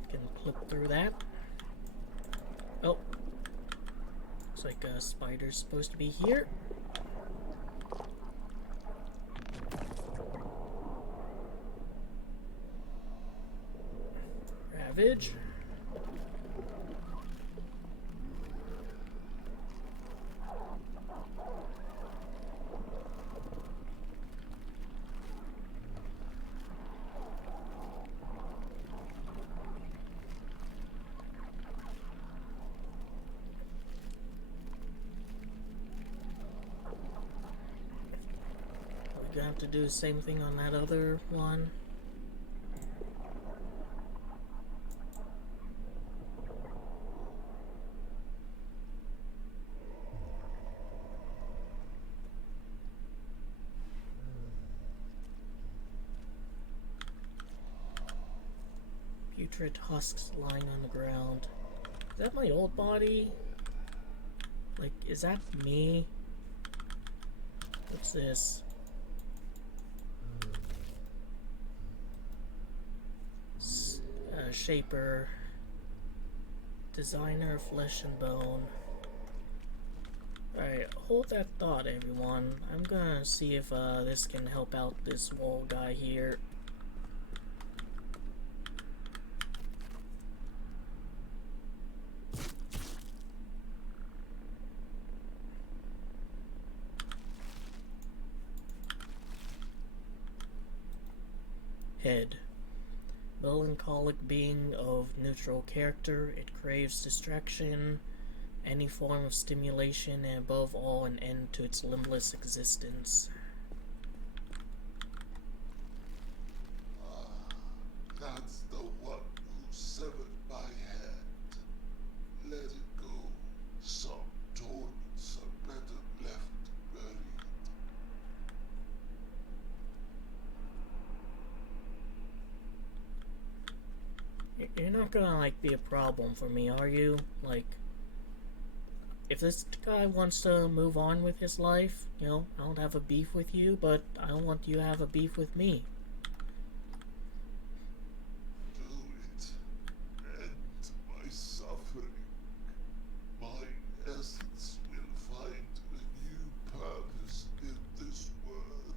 Can clip through that. Oh. Looks like a spider's supposed to be here. Ravage. gonna have to do the same thing on that other one. Putrid husks lying on the ground. Is that my old body? Like, is that me? What's this? Shaper. Designer, flesh and bone. Alright, hold that thought, everyone. I'm gonna see if this can help out this wall guy here. Head. Melancholic being of neutral character, it craves distraction, any form of stimulation, and above all, an end to its limbless existence. That's the one who severed my head. Let it go. Some torments are better left buried. You're not gonna, like, be a problem for me, are you? Like, if this guy wants to move on with his life, you know, I don't have a beef with you, but I don't want you to have a beef with me. Do it. End my suffering. My essence will find a new purpose in this world.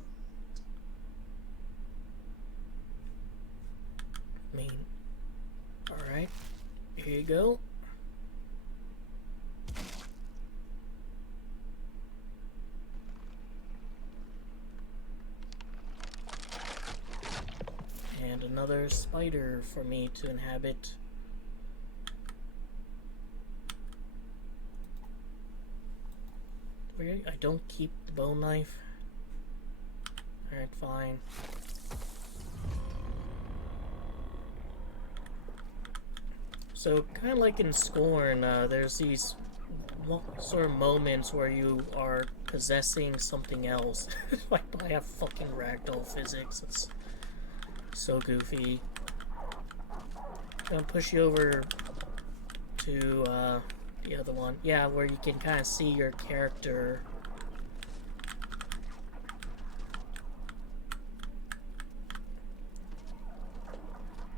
I mean, alright, here you go. And another spider for me to inhabit. Wait, I don't keep the bone knife. Alright, fine. So, kind of like in Scorn, there's these sort of moments where you are possessing something else. Like, I have fucking ragdoll physics. It's so goofy. I'm gonna push you over to the other one. Yeah, where you can kind of see your character.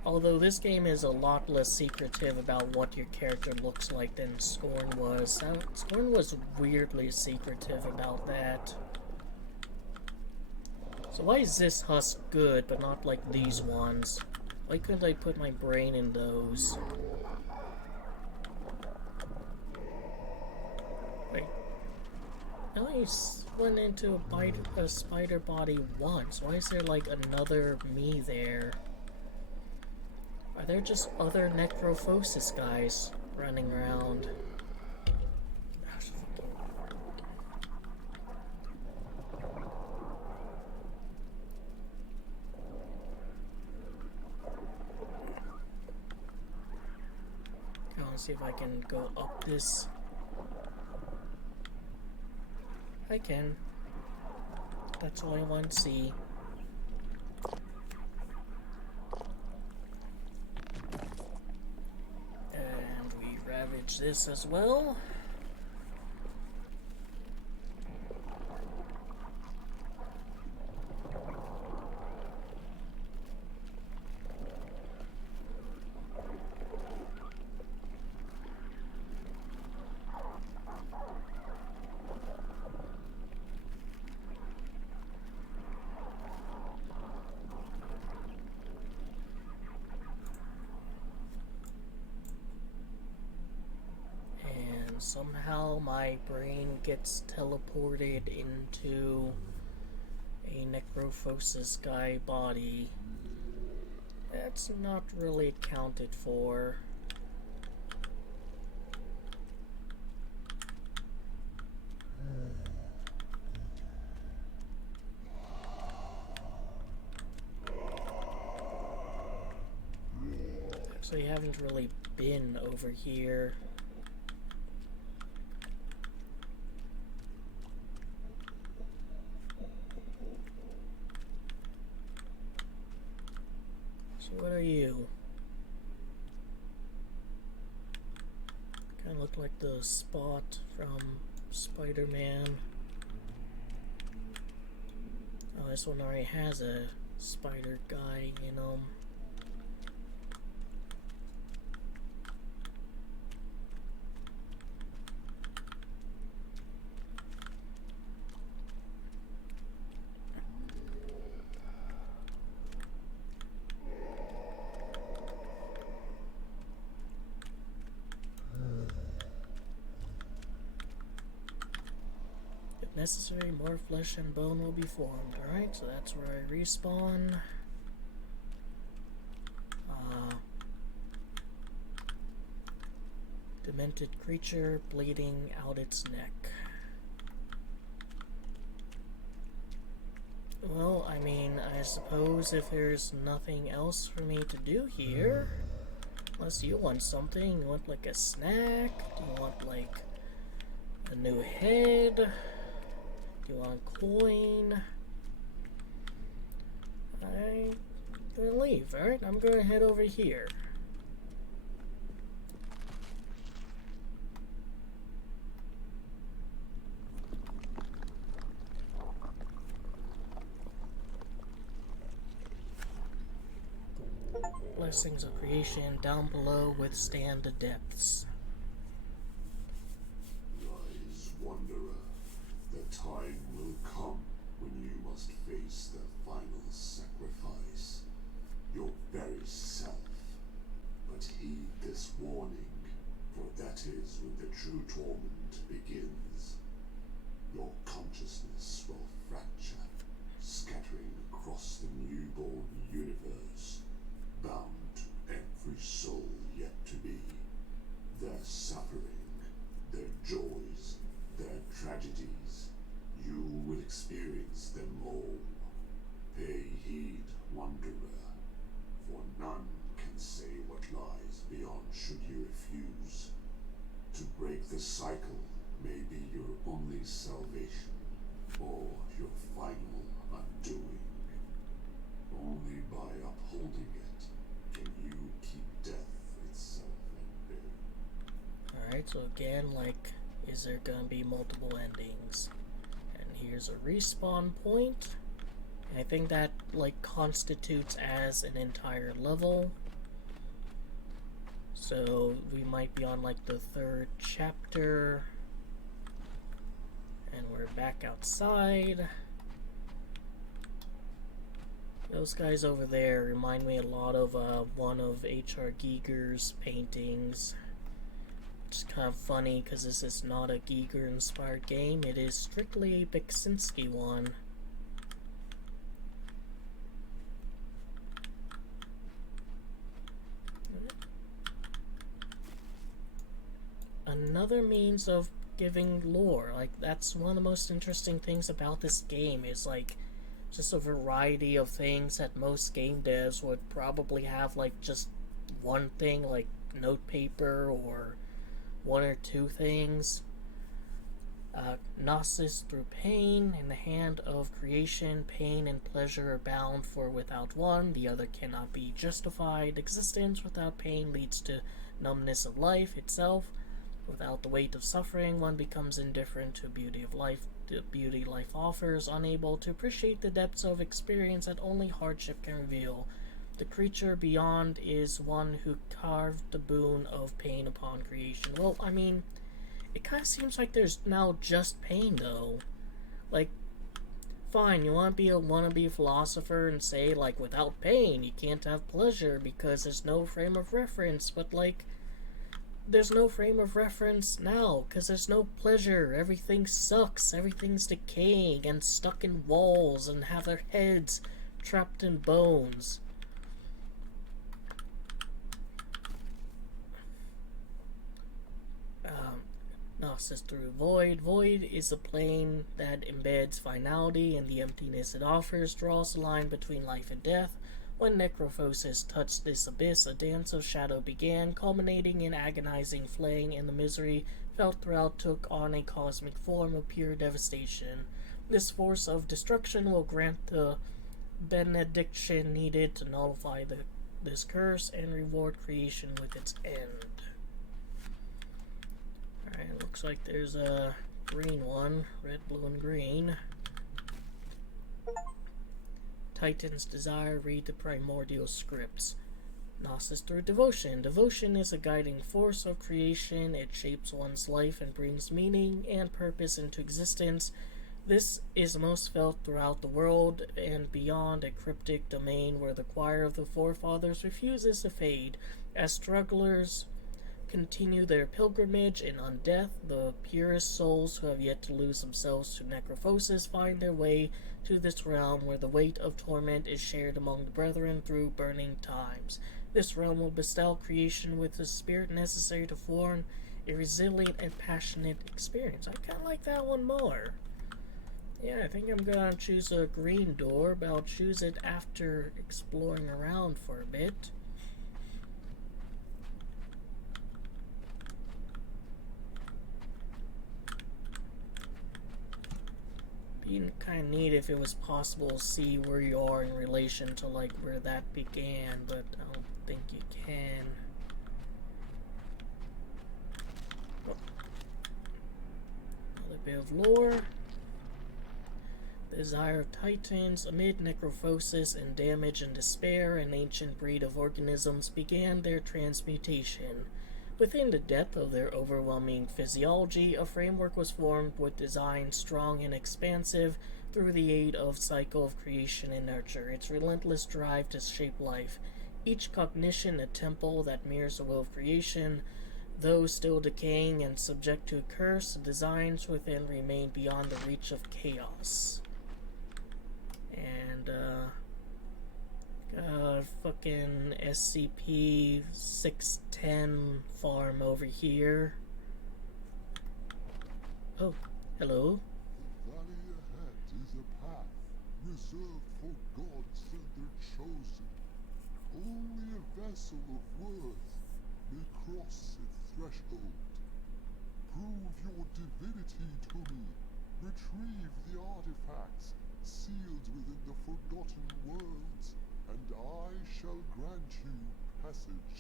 Although this game is a lot less secretive about what your character looks like than Scorn was. Scorn was weirdly secretive about that. So why is this husk good, but not like these ones? Why couldn't I put my brain in those? Wait. I only went into a spider body once. Why is there like another me there? Are there just other Necrophosis guys running around? I want to see if I can go up this. I can. That's all I want to see. And we ravage this as well. Somehow my brain gets teleported into a Necrophosis guy body. That's not really accounted for. Actually, haven't really been over here. So what are you? Kinda look like the Spot from Spider-Man. Oh, this one already has a spider guy in them. If necessary, more flesh and bone will be formed. Alright, so that's where I respawn. Demented creature bleeding out its neck. Well, I mean, I suppose if there's nothing else for me to do here, unless you want something, you want like a snack, do you want like a new head, do you want a coin? I'm gonna leave, alright? I'm gonna head over here. Blessings of creation down below withstand the depths. Rise, wanderer. The time will come when you must face the final sacrifice. Your very self. But heed this warning, for that is when the true torment begins. Your consciousness will fracture, scattering across the newborn universe, bound to every soul yet to be. Their suffering, their joys, their tragedies, you will experience them all. Pay heed, wanderer, for none can say what lies beyond should you refuse. To break the cycle may be your only salvation, or your final undoing. Only by upholding it can you keep death itself at bay. Alright, so again, like, is there gonna be multiple endings? And here's a respawn point. And I think that, like, constitutes as an entire level. So we might be on, like, the 3rd chapter. And we're back outside. Those guys over there remind me a lot of one of H.R. Giger's paintings. Which is kind of funny because this is not a Giger-inspired game. It is strictly a Beksinski one. Another means of giving lore. Like, that's one of the most interesting things about this game is, like, just a variety of things that most game devs would probably have, like, just one thing, like note paper or 1 or 2 things. Gnosis through pain, in the hand of creation, pain and pleasure are bound, for without one, the other cannot be justified. Existence without pain leads to numbness of life itself. Without the weight of suffering, one becomes indifferent to beauty of life. The beauty life offers, unable to appreciate the depths of experience that only hardship can reveal. The creature beyond is one who carved the boon of pain upon creation. Well, I mean, it kind of seems like there's now just pain, though. Like, fine, you want to be a wannabe philosopher and say, like, without pain, you can't have pleasure because there's no frame of reference, but, like, there's no frame of reference now, because there's no pleasure. Everything sucks. Everything's decaying and stuck in walls and have their heads trapped in bones. Gnosis through void. Void is a plane that embeds finality, and the emptiness it offers draws the line between life and death. When Necrophosis touched this abyss, a dance of shadow began, culminating in agonizing flaying, and the misery felt throughout took on a cosmic form of pure devastation. This force of destruction will grant the benediction needed to nullify this curse and reward creation with its end. Alright, looks like there's a green one. Red, blue, and green. Titan's Desire, read the primordial scripts. Gnosis through devotion. Devotion is a guiding force of creation. It shapes one's life and brings meaning and purpose into existence. This is most felt throughout the world and beyond, a cryptic domain where the choir of the forefathers refuses to fade. As strugglers continue their pilgrimage in undeath, the purest souls who have yet to lose themselves to necrophosis find their way to this realm where the weight of torment is shared among the brethren through burning times. This realm will bestow creation with the spirit necessary to form a resilient and passionate experience. I kind of like that one more. Yeah, I think I'm gonna choose a green door, but I'll choose it after exploring around for a bit. Be kind of neat if it was possible to see where you are in relation to like where that began, but I don't think you can. Oh. Another bit of lore. The desire of Titans. Amid necrophosis and damage and despair, an ancient breed of organisms began their transmutation. Within the depth of their overwhelming physiology, a framework was formed with design strong and expansive through the aid of cycle of creation and nurture, its relentless drive to shape life. Each cognition a temple that mirrors the will of creation. Though still decaying and subject to a curse, the designs within remain beyond the reach of chaos. And, fucking SCP-610 farm over here. Oh, hello. The valley ahead is a path reserved for gods and their chosen. Only a vessel of worth may cross its threshold. Prove your divinity to me. Retrieve the artifacts sealed within the forgotten worlds, and I shall grant you passage.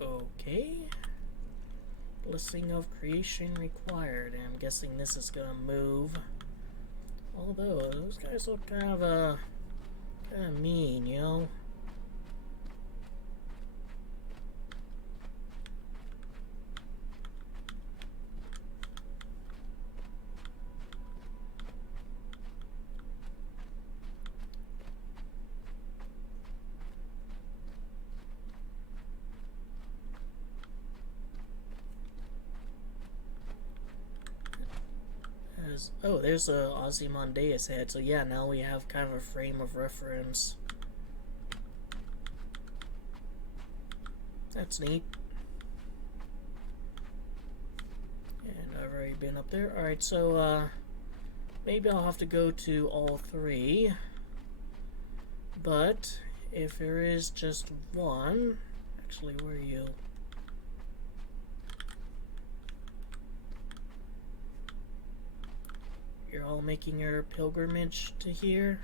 Okay. Blessing of creation required. I'm guessing this is gonna move. Although those guys look kind of mean, you know. Oh, there's a Ozymandias head, so yeah, now we have kind of a frame of reference. That's neat. And I've already been up there. Alright, so, maybe I'll have to go to all three. But, if there is just one... Actually, where are you? You're all making your pilgrimage to here?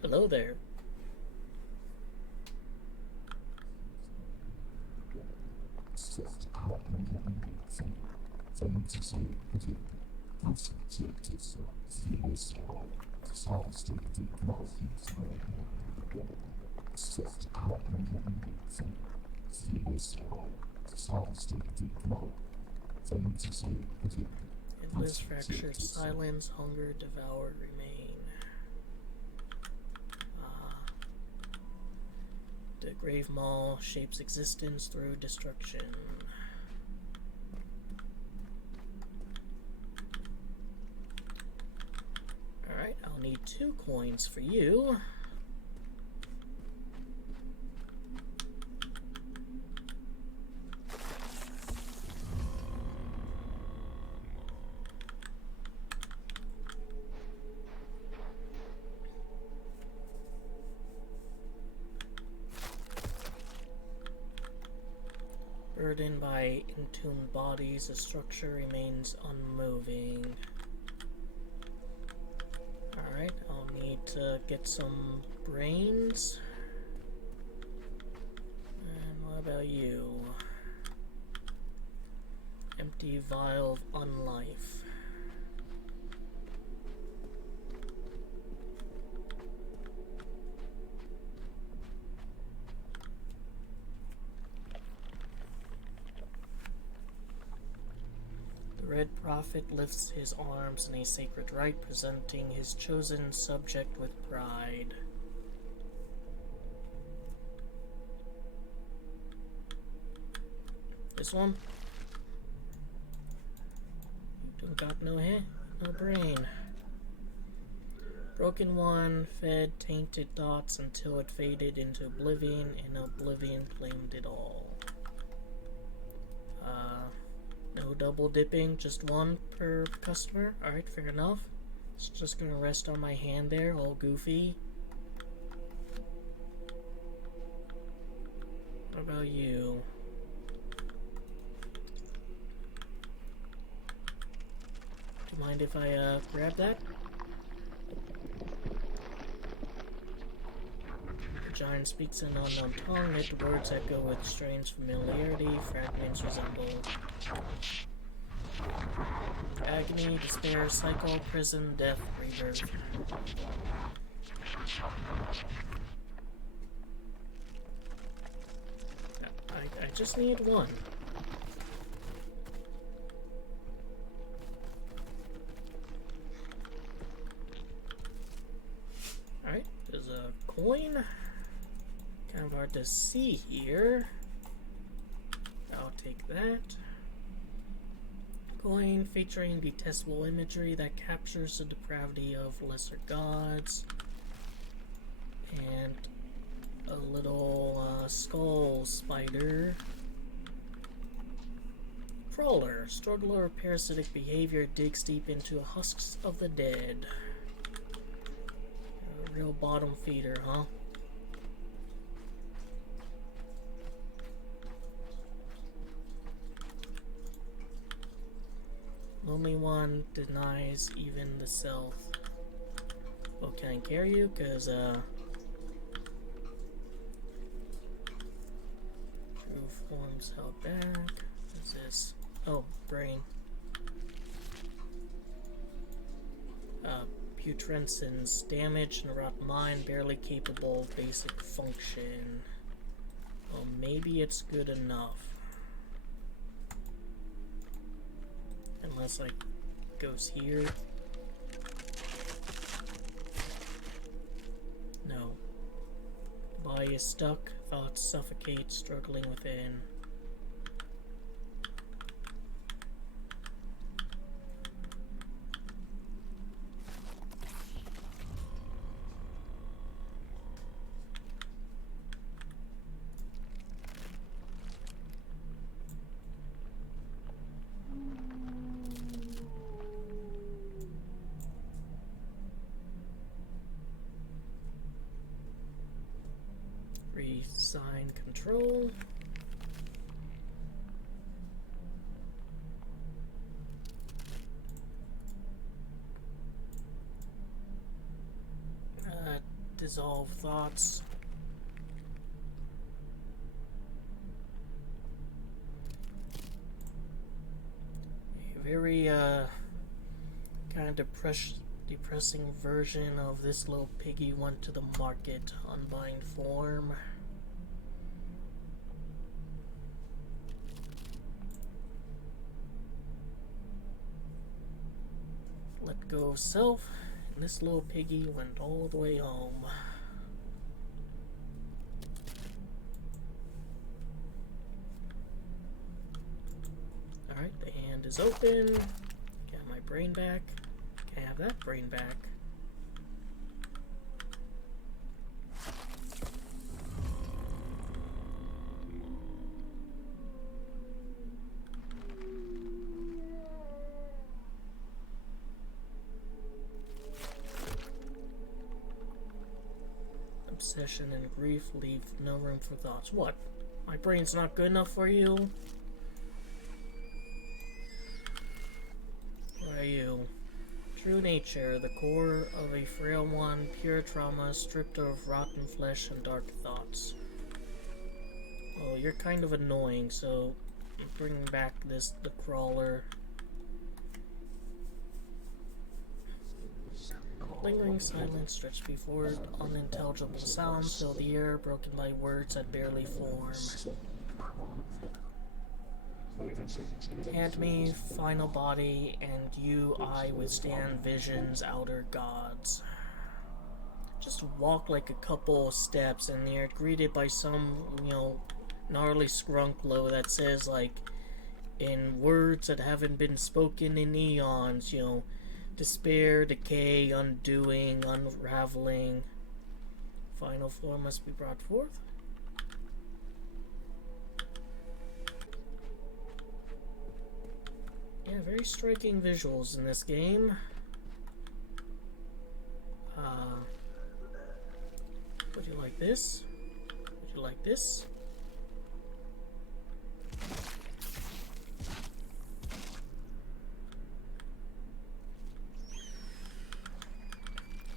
Hello there. Endless fractured silence, hunger, devour remain. The grave maw shapes existence through destruction. Alright, I'll need 2 coins for you. Burdened by entombed bodies, the structure remains unmoving. Alright, I'll need to get some brains. And what about you? Empty vial of unlife. The Red Prophet lifts his arms in a sacred rite, presenting his chosen subject with pride. This one? You don't got no head, no brain. Broken one fed tainted thoughts until it faded into oblivion, and oblivion claimed it all. No double dipping, just one per customer. Alright, fair enough. It's just gonna rest on my hand there, all goofy. What about you? Do you mind if I grab that? The giant speaks an unknown tongue, yet the words echo with strange familiarity. Fragments resemble agony, despair, cycle, prison, death, rebirth. I just need one. Alright, there's a coin. Kind of hard to see here. I'll take that. Coin featuring detestable imagery that captures the depravity of lesser gods. And a little skull spider. Crawler. Struggler of parasitic behavior digs deep into husks of the dead. A real bottom feeder, huh? Lonely one denies even the self. Well, can I carry you? Cause true forms held back. What's this? Oh, brain. Putrescence, damaged and rot mind, barely capable of basic function. Well, maybe it's good enough. Unless, like, goes here. No. Body is stuck, thoughts suffocate, struggling within. Resign control. Dissolve thoughts. A very kind of depressing version of this little piggy went to the market, unbind form. go south, and this little piggy went all the way home. Alright, the hand is open. Got my brain back. Can't have that brain back. Obsession and grief leave no room for thoughts. What? My brain's not good enough for you? What are you? True nature, the core of a frail one, pure trauma, stripped of rotten flesh and dark thoughts. Oh, you're kind of annoying, so I'm bringing back the crawler. Lingering silence stretched before unintelligible sounds fill the air, broken by words that barely form. Hand me final body, and you I withstand vision's outer gods. Just walk like a couple steps, and you're greeted by some, gnarly skrunklo that says, like, in words that haven't been spoken in eons, despair, decay, undoing, unraveling. Final form must be brought forth. Yeah, very striking visuals in this game. Would you like this? Would you like this?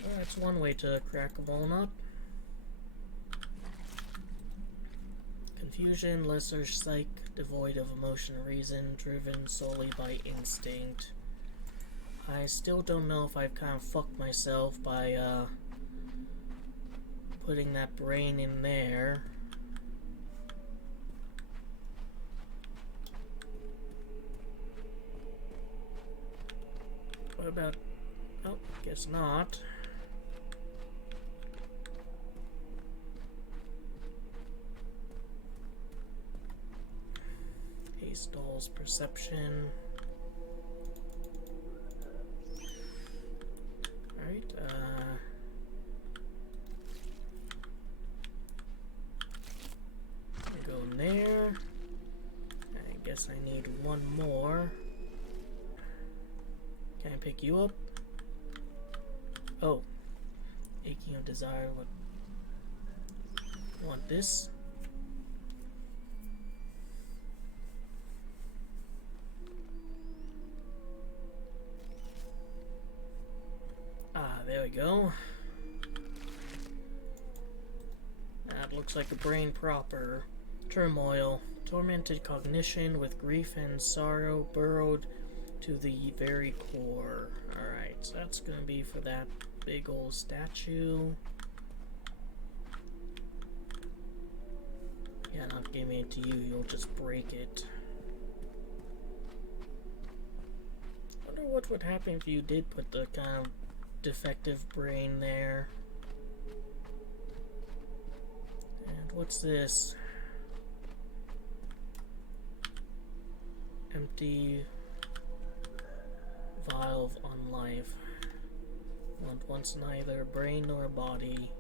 Well, that's one way to crack a bone up. Confusion, lesser psyche, devoid of emotion or reason, driven solely by instinct. I still don't know if I've kind of fucked myself by putting that brain in there. What about... oh, guess not. Stalls perception. Alright, go in there. I guess I need one more. Can I pick you up? Oh. Aching of desire. What? Want this? There we go. That looks like the brain proper. Turmoil. Tormented cognition with grief and sorrow burrowed to the very core. Alright, so that's gonna be for that big old statue. Yeah, not giving it to you, you'll just break it. Wonder what would happen if you did put the kind of defective brain there. And what's this? Empty valve on life. Wants neither brain nor body,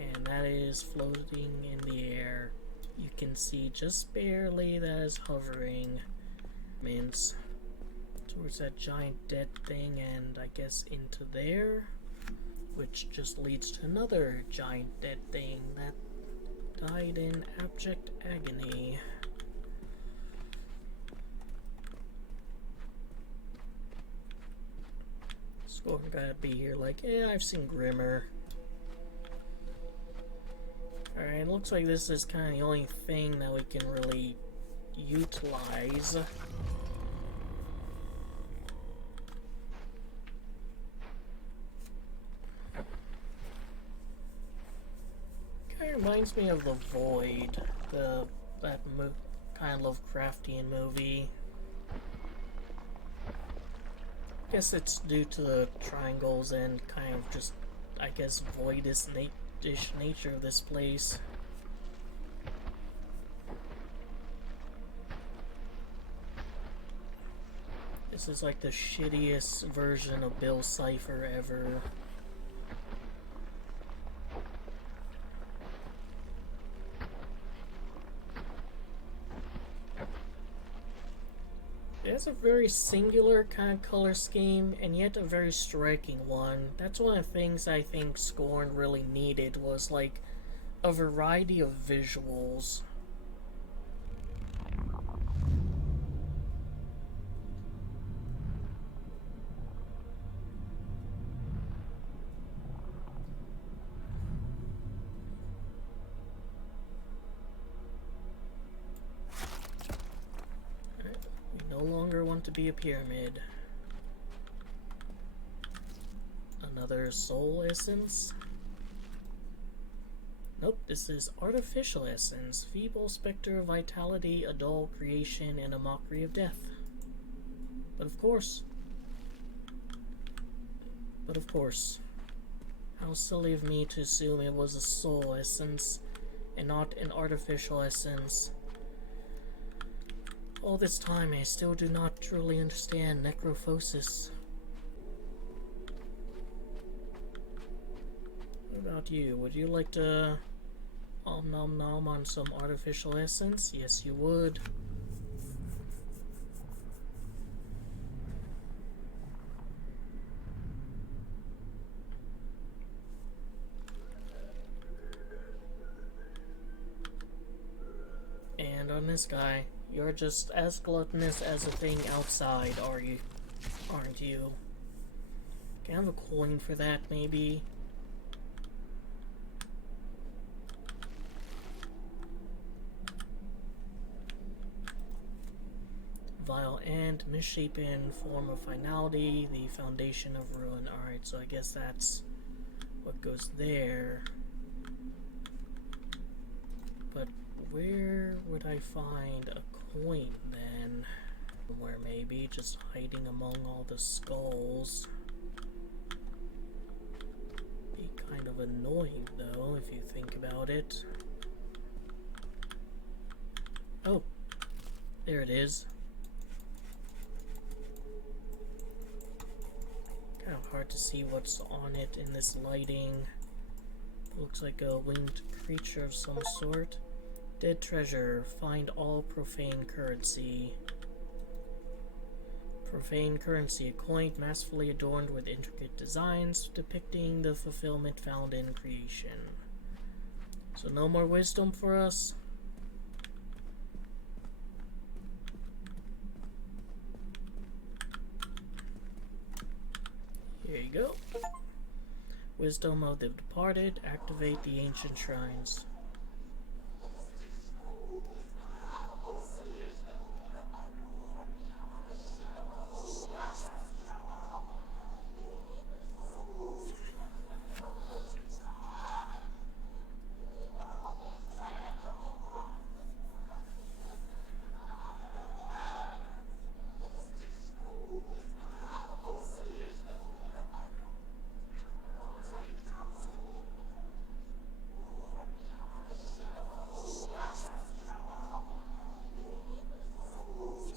and that is floating in the air. You can see just barely that is hovering. Means towards that giant dead thing, and I guess into there, which just leads to another giant dead thing that died in abject agony. Scorn gotta be here like, yeah, I've seen grimmer. Alright, looks like this is kind of the only thing that we can really utilize. Reminds me of The Void, that kind of Lovecraftian movie. guess it's due to the triangles and kind of just, I guess, voidish nature of this place. This is like the shittiest version of Bill Cipher ever. It's a very singular kind of color scheme, and yet a very striking one. That's one of the things I think Scorn really needed, was like a variety of visuals. No longer want to be a pyramid. Another soul essence? Nope, this is artificial essence. Feeble specter of vitality, a dull creation, and a mockery of death. But of course, how silly of me to assume it was a soul essence and not an artificial essence. All this time, I still do not truly understand Necrophosis. What about you? Would you like to nom nom on some artificial essence? Yes, you would. And on this guy, you're just as gluttonous as a thing outside, aren't you? Can I have a coin for that, maybe? Vile and misshapen form of finality, the foundation of ruin. Alright, so I guess that's what goes there. But where would I find a coin then? Where maybe just hiding among all the skulls. Be kind of annoying though, if you think about it. Oh, there it is. Kind of hard to see what's on it in this lighting. Looks like a winged creature of some sort. Dead treasure. Find all profane currency. Profane currency. A coin masterfully adorned with intricate designs depicting the fulfillment found in creation. So no more wisdom for us? Here you go. Wisdom of the departed. Activate the ancient shrines.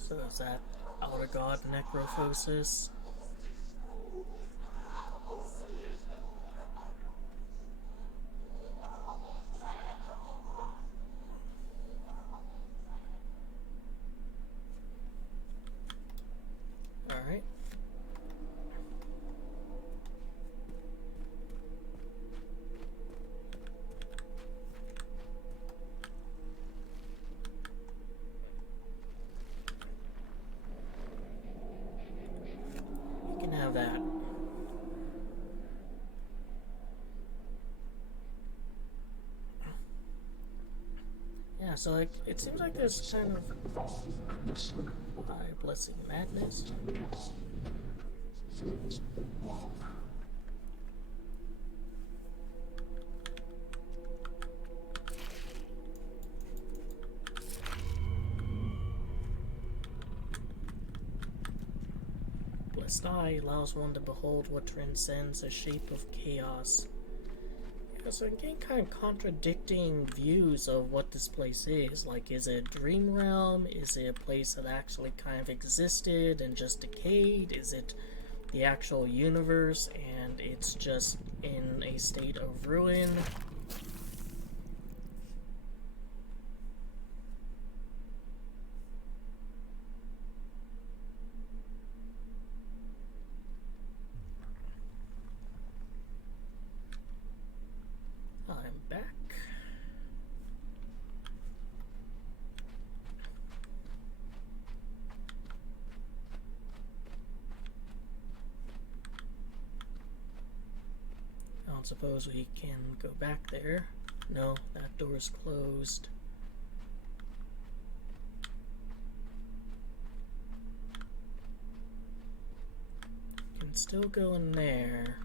So is that outer god Necrophosis? Alright. You can have that. Yeah, so like it seems like there's kind of blessing madness. Endless eye allows one to behold what transcends a shape of chaos. Yeah, so I'm getting kind of contradicting views of what this place is. Like, is it a dream realm? Is it a place that actually kind of existed and just decayed? Is it the actual universe and it's just in a state of ruin? I'm back. I don't suppose we can go back there. No, that door's closed. Can still go in there.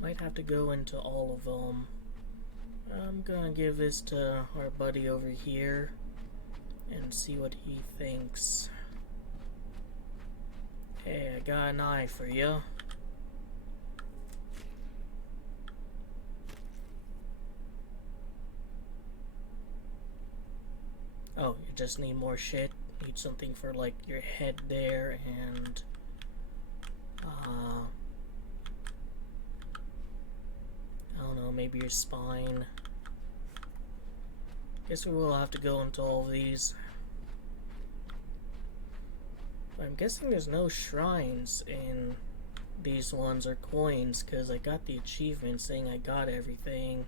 Might have to go into all of them. I'm gonna give this to our buddy over here and see what he thinks. Hey, I got an eye for you. Oh, you just need more shit? Need something for, like, your head there and... I don't know, maybe your spine. Guess we will have to go into all of these. I'm guessing there's no shrines in these ones or coins, because I got the achievement saying I got everything.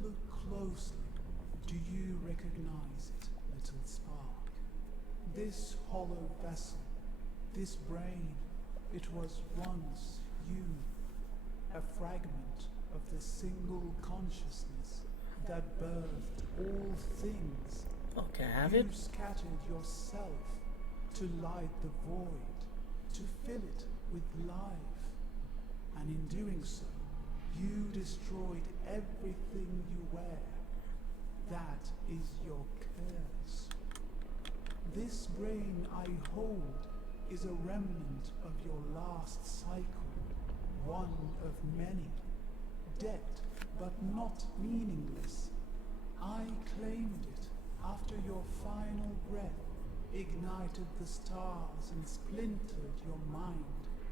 Look closely. Do you recognize it, little spark? This hollow vessel, this brain, it was once you, a fragment of the single consciousness that birthed all things. Oh, can I have it? You scattered yourself to light the void, to fill it with life. And in doing so, you destroyed everything you wear. That is your curse. This brain I hold is a remnant of your last cycle, one of many, dead but not meaningless. I claimed it after your final breath ignited the stars and splintered your mind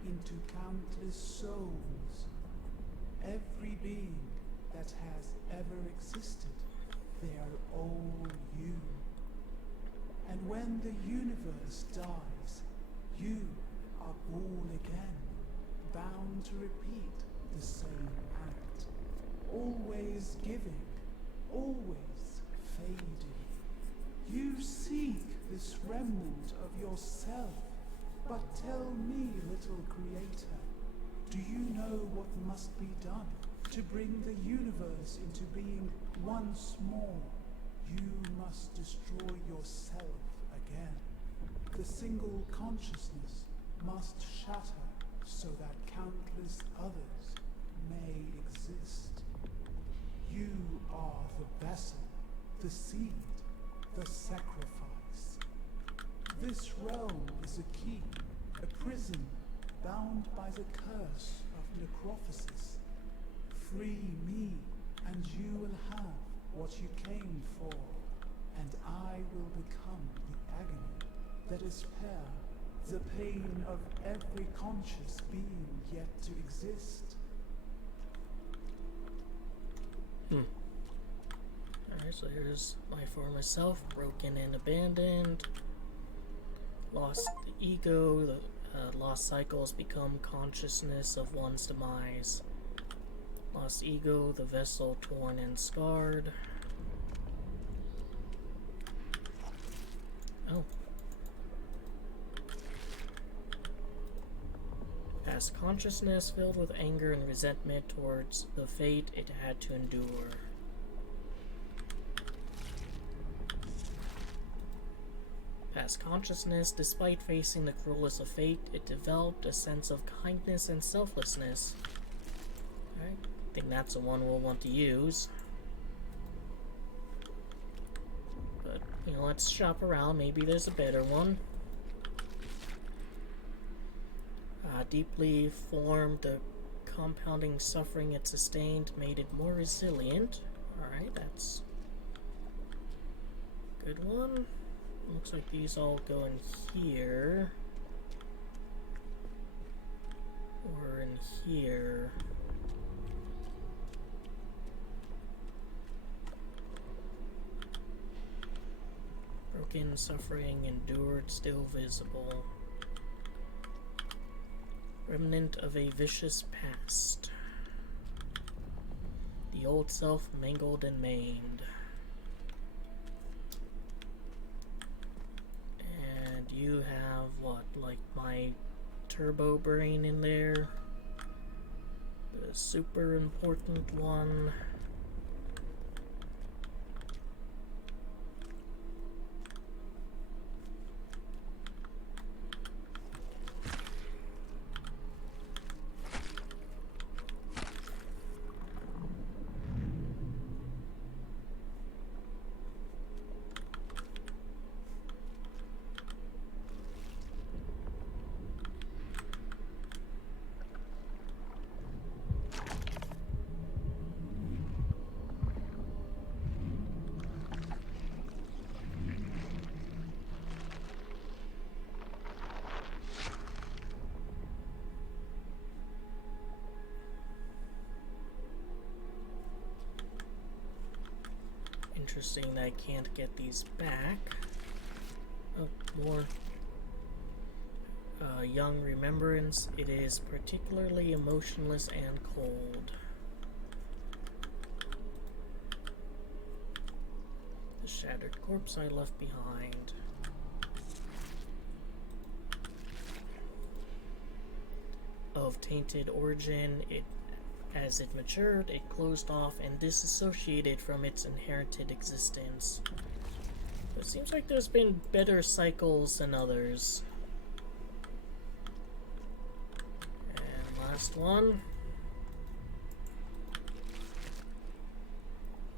into countless souls. Every being that has ever existed, they are all you. And when the universe dies, you are born again, bound to repeat the same act, always giving, always fading. You seek this remnant of yourself, but tell me, little creator, do you know what must be done to bring the universe into being once more? You must destroy yourself again. The single consciousness must shatter so that countless others may exist. You are the vessel, the seed, the sacrifice. This realm is a key, a prison bound by the curse of necrophosis. Free me, and you will have what you came for, and I will become the agony that is the pain of every conscious being yet to exist. Alright, so here's my former self, broken and abandoned. Lost ego, the lost cycles become consciousness of one's demise. Lost ego, the vessel torn and scarred. Oh. Past consciousness filled with anger and resentment towards the fate it had to endure. Past consciousness, despite facing the cruelest of fate, it developed a sense of kindness and selflessness. Alright, I think that's the one we'll want to use. You know, let's shop around. Maybe there's a better one. Deeply formed, the compounding suffering it sustained made it more resilient. Alright, that's a good one. Looks like these all go in here. Or in here. Broken, suffering, endured, still visible. Remnant of a vicious past. The old self mangled and maimed. And you have what, like my turbo brain in there? The super important one. Interesting that I can't get these back. Oh, more. Young remembrance. It is particularly emotionless and cold. The shattered corpse I left behind. Of tainted origin, as it matured, it closed off and disassociated from its inherited existence. It seems like there's been better cycles than others. And last one.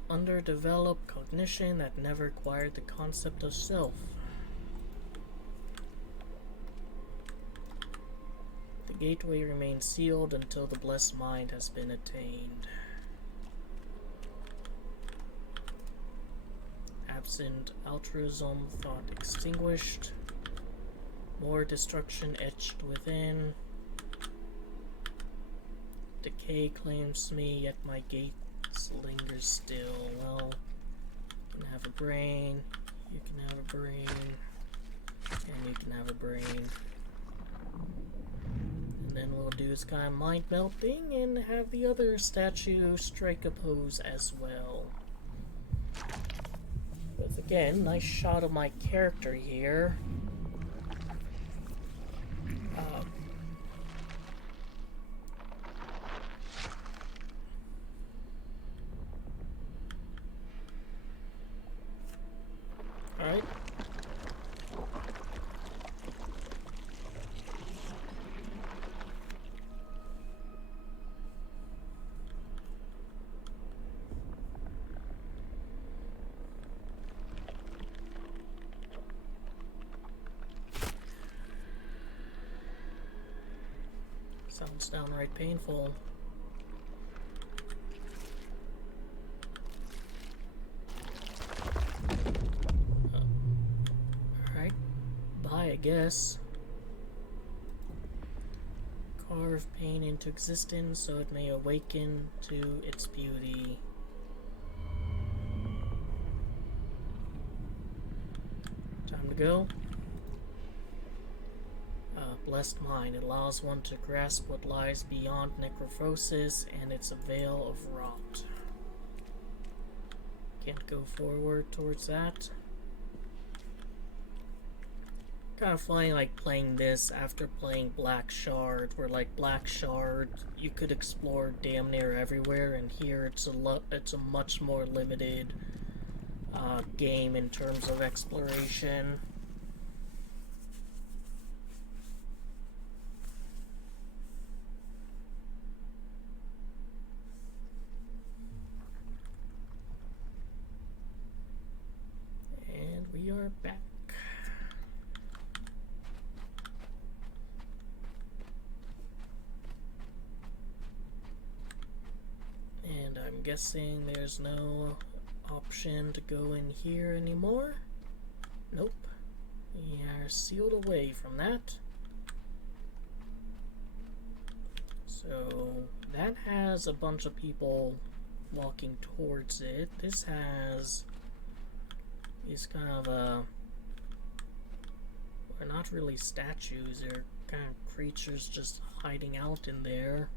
Underdeveloped cognition that never acquired the concept of self. The gateway remains sealed until the blessed mind has been attained. Absent altruism, thought extinguished. More destruction etched within. Decay claims me, yet my gates linger still. Well, you can have a brain, you can have a brain, and you can have a brain. And then we'll do this kind of mind melting and have the other statue strike a pose as well. But again, nice shot of my character here. Alright. Sounds downright painful. Alright. Bye, I guess. Carve pain into existence so it may awaken to its beauty. Time to go. Blessed mind allows one to grasp what lies beyond necrophosis and its veil of rot. Can't go forward towards that. Kind of funny, like playing this after playing Black Shard, where like Black Shard you could explore damn near everywhere, and here it's a much more limited game in terms of exploration. are back. And I'm guessing there's no option to go in here anymore. Nope. We are sealed away from that. So that has a bunch of people walking towards it. This has these kind of they're not really statues, they're kind of creatures just hiding out in there.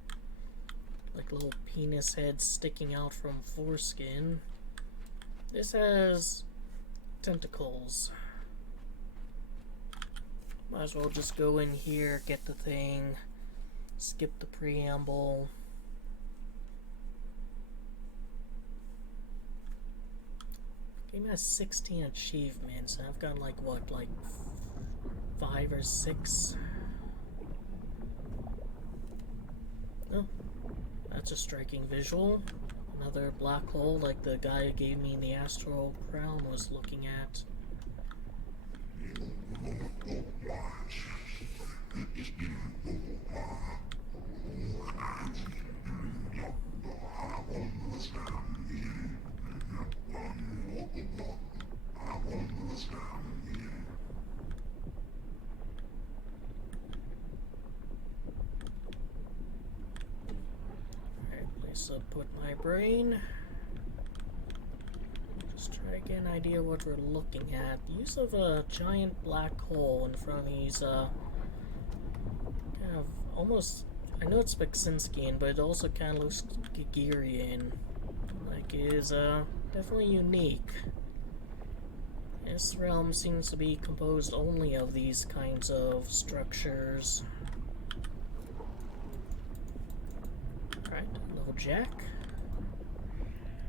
Like little penis heads sticking out from foreskin. This has tentacles. Might as well just go in here, get the thing, skip the preamble. Game has 16 achievements, and I've got like, what, like 5 or 6? Oh, that's a striking visual. Another black hole like the guy who gave me the astral crown was looking at. Alright, place to put my brain. Just try to get an idea what we're looking at. The use of a giant black hole in front of these, kind of almost, I know it's Beksinski, but it also kind of looks Gigerian. Like, it is, definitely unique. This realm seems to be composed only of these kinds of structures. Alright, level Jack.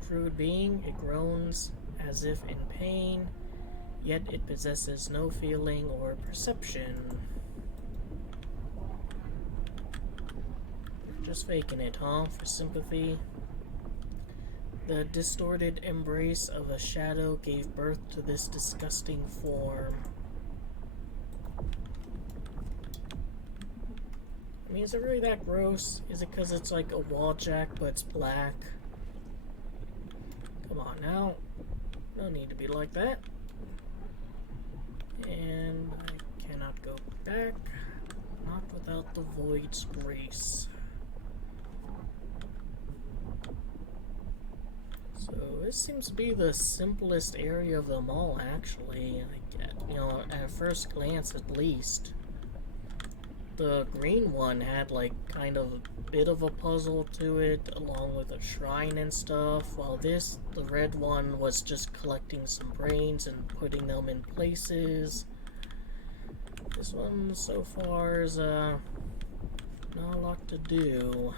Crude being, it groans as if in pain, yet it possesses no feeling or perception. Just faking it, huh? For sympathy. The distorted embrace of a shadow gave birth to this disgusting form. I mean, is it really that gross? Is it because it's like a wall jack, but it's black? Come on now. No need to be like that. And I cannot go back. Not without the void's grace. So this seems to be the simplest area of them all, actually. Like, you know, at first glance, at least. The green one had like kind of a bit of a puzzle to it, along with a shrine and stuff. While this, the red one, was just collecting some brains and putting them in places. This one so far is not a lot to do.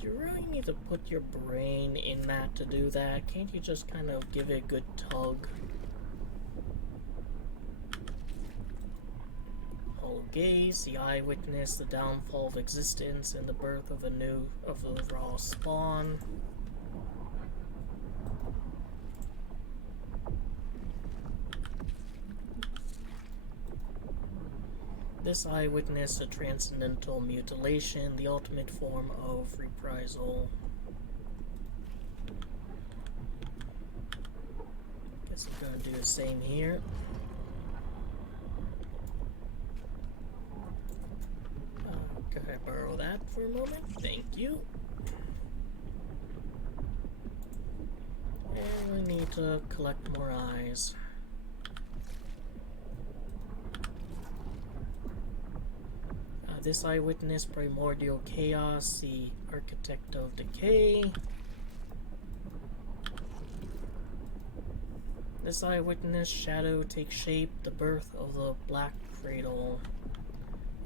You really need to put your brain in that to do that. Can't you just kind of give it a good tug? Hollow gaze, the eyewitness, the downfall of existence, and the birth of the raw spawn. This eyewitness, a transcendental mutilation, the ultimate form of reprisal. Guess I'm gonna do the same here. Could I borrow that for a moment? Thank you. And we need to collect more eyes. This eyewitness, primordial chaos, the architect of decay. This eyewitness, shadow takes shape, the birth of the black cradle.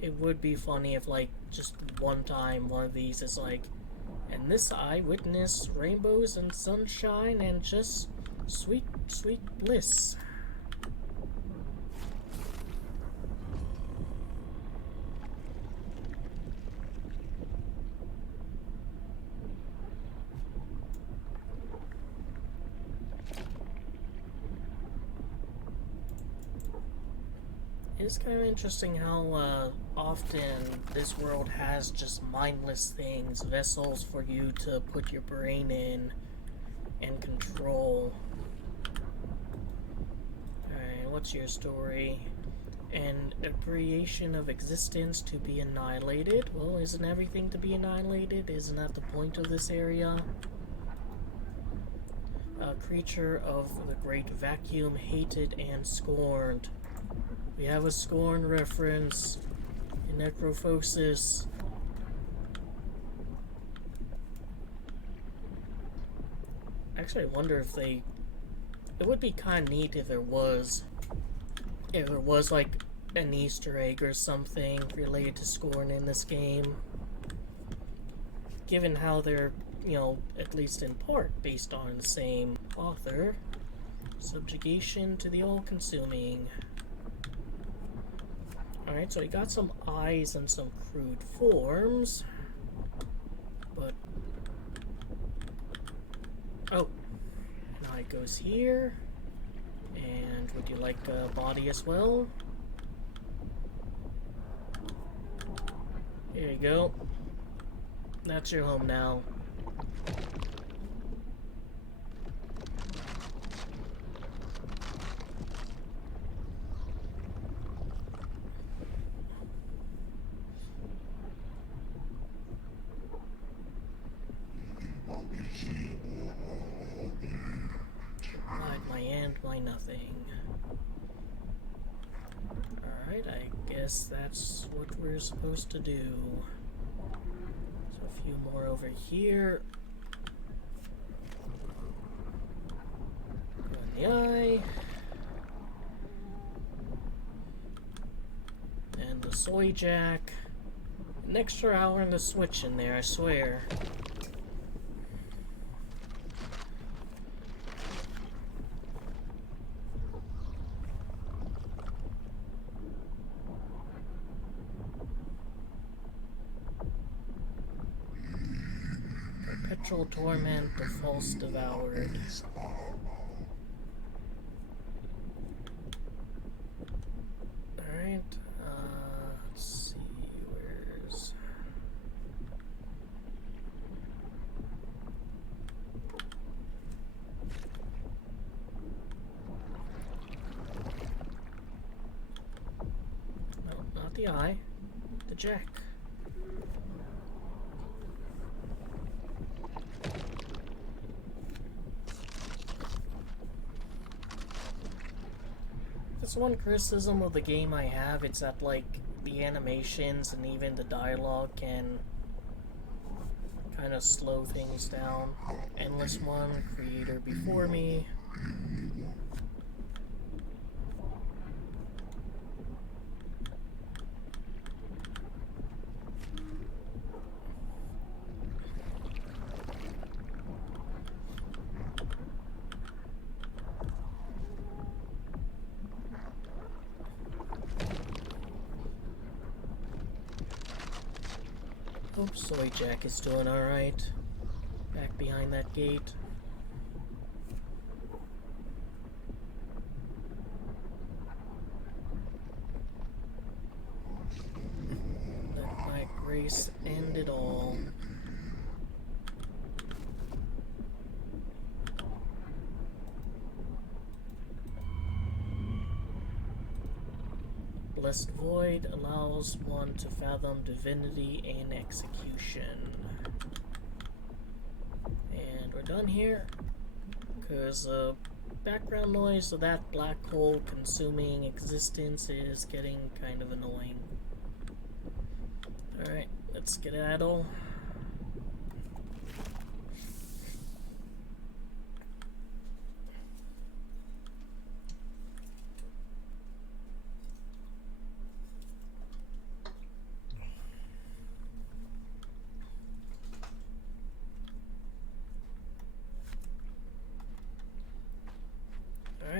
It would be funny if, like, just one time one of these is like, And this I witnessed rainbows and sunshine and just sweet, sweet bliss. It's kind of interesting how often this world has just mindless things, vessels for you to put your brain in and control. Alright, what's your story? And a creation of existence to be annihilated? Well, isn't everything to be annihilated? Isn't that the point of this area? A creature of the great vacuum, hated and scorned. We have a scorn reference in Necrophosis. Actually, I wonder if they... It would be kind of neat if there was like an Easter egg or something related to scorn in this game. Given how they're, you know, at least in part based on the same author. Subjugation to the all-consuming. Alright, so we got some eyes and some crude forms. But... Oh. Now it goes here. And would you like a body as well? Here you go. That's your home now. Nothing. Alright, I guess that's what we're supposed to do. So a few more over here. Go in the eye. And the soy jack. An extra hour in the switch in there, I swear. Torment, the false devoured. Alright, let's see, where's... No, not the eye, the jack. That's one criticism of the game I have, it's that, like, the animations and even the dialogue can kind of slow things down. Endless One, creator before me. Hope Soy Jack is doing alright. Back behind that gate. Let my grace end it all. Blessed Void allows one to fathom divinity and execution. And we're done here, because background noise of that black hole consuming existence is getting kind of annoying. Alright, let's skedaddle.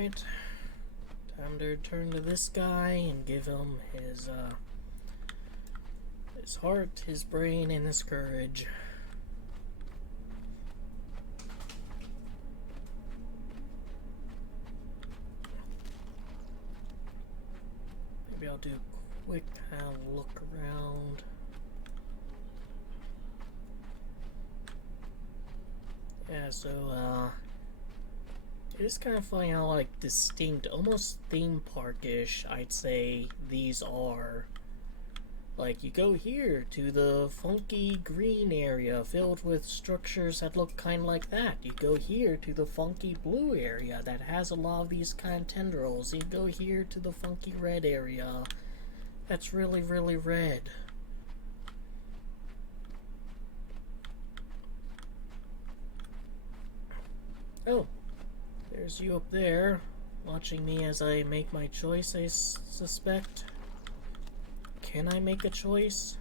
Alright. Time to return to this guy and give him his heart, his brain, and his courage. Maybe I'll do a quick look around. Yeah, so, it is kind of funny how, like, distinct, almost theme park-ish, I'd say these are. Like, you go here to the funky green area filled with structures that look kind of like that. You go here to the funky blue area that has a lot of these kind of tendrils. You go here to the funky red area that's really, really red. Oh, there's you up there, watching me as I make my choice, I suspect. Can I make a choice?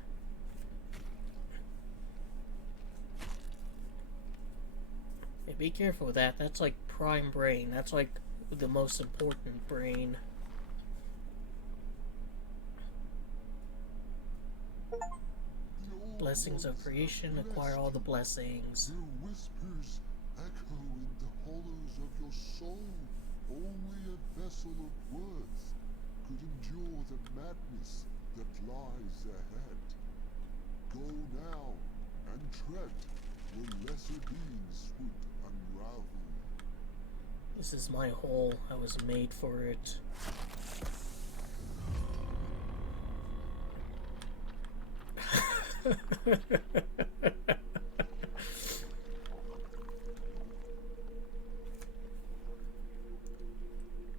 Hey, be careful with that. That's like prime brain. That's like the most important brain. Blessings of creation, acquire all the blessings. Their whispers echo in the hollows of your soul. Only a vessel of worth could endure the madness that lies ahead. Go now and tread where lesser beings would unravel. This is my hole. I was made for it.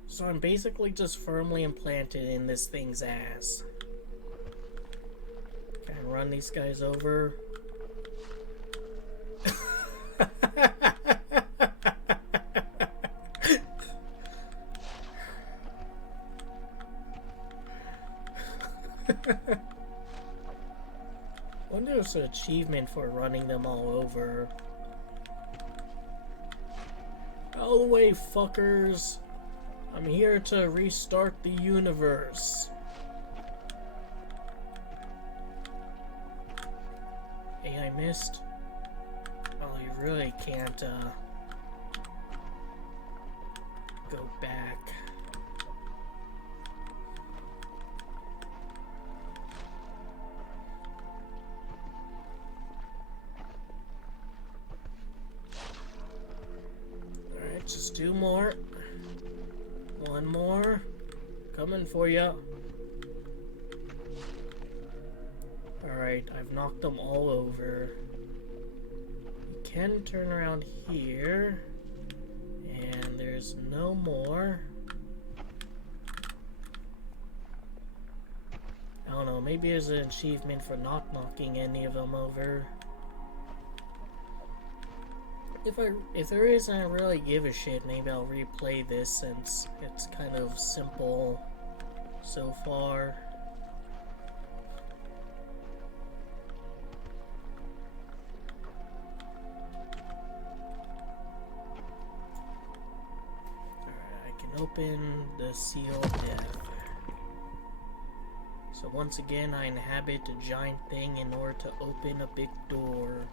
So I'm basically just firmly implanted in this thing's ass. Can I run these guys over? I wonder if it's an achievement for running them all over. Out of the way, fuckers! I'm here to restart the universe. Hey, I missed. Oh, you really can't, go back. Alright, just 2 more. 1 more. Coming for ya. Alright, I've knocked them all over. You can turn around here. And there's no more. I don't know, maybe there's an achievement for not knocking any of them over. If there is, I don't really give a shit. Maybe I'll replay this since it's kind of simple so far. Alright, I can open the seal of death. So once again, I inhabit a giant thing in order to open a big door.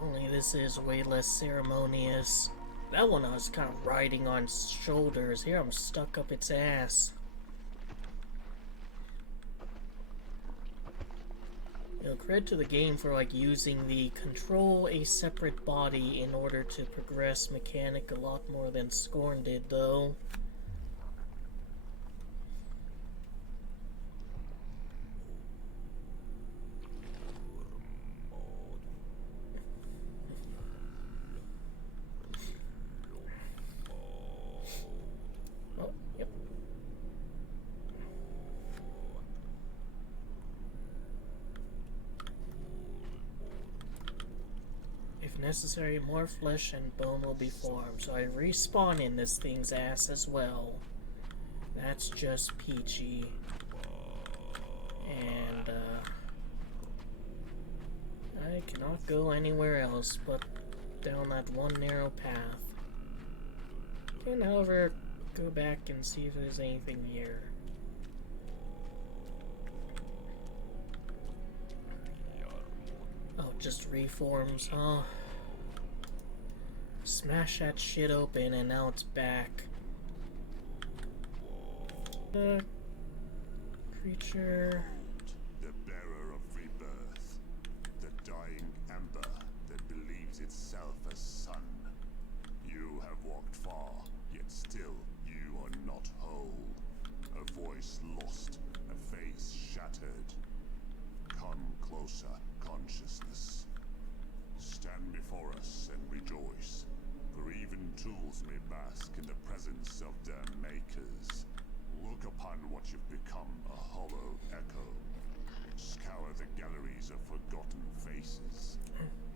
Only this is way less ceremonious. That one I was kind of riding on shoulders. Here I'm stuck up its ass. You know, credit to the game for like using the control a separate body in order to progress mechanic a lot more than Scorn did, though. Necessary, more flesh and bone will be formed, so I respawn in this thing's ass as well. That's just peachy. And I cannot go anywhere else but down that one narrow path. can, however, go back and see if there's anything here. Oh, just reforms, huh? Smash that shit open and now it's back. Creature. The bearer of rebirth, the dying ember that believes itself a sun. You have walked far, yet still you are not whole. A voice lost, a face shattered. Come closer, consciousness. Stand before us and rejoice, for even tools may bask in the presence of their makers. Look upon what you've become, a hollow echo. Scour the galleries of forgotten faces.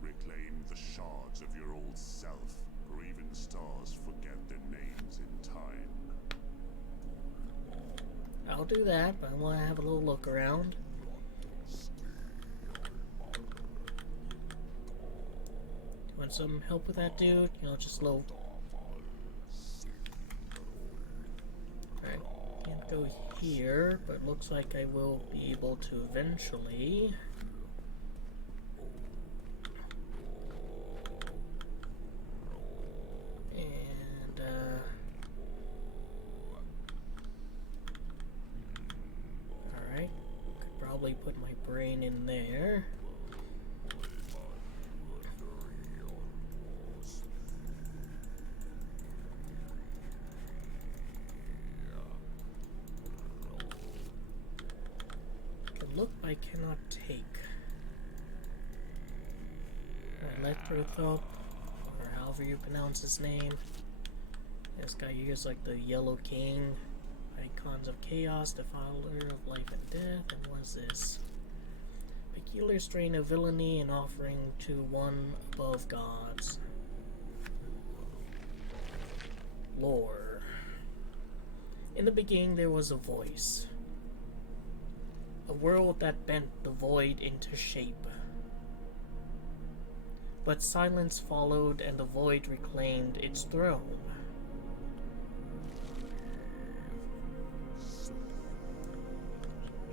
Reclaim the shards of your old self, for even stars forget their names in time. I'll do that, but I want to have a little look around. Want some help with that, dude? You know, just low. Alright, can't go here, but looks like I will be able to eventually. And, alright, could probably put my brain in there. Look, I cannot take. Necrophosis, or however you pronounce his name. This guy here's like the Yellow King. Icons of chaos, defiler of life and death. And what is this? Peculiar strain of villainy and offering to one above gods. Lore. In the beginning there was a voice. A world that bent the void into shape. But silence followed and the void reclaimed its throne.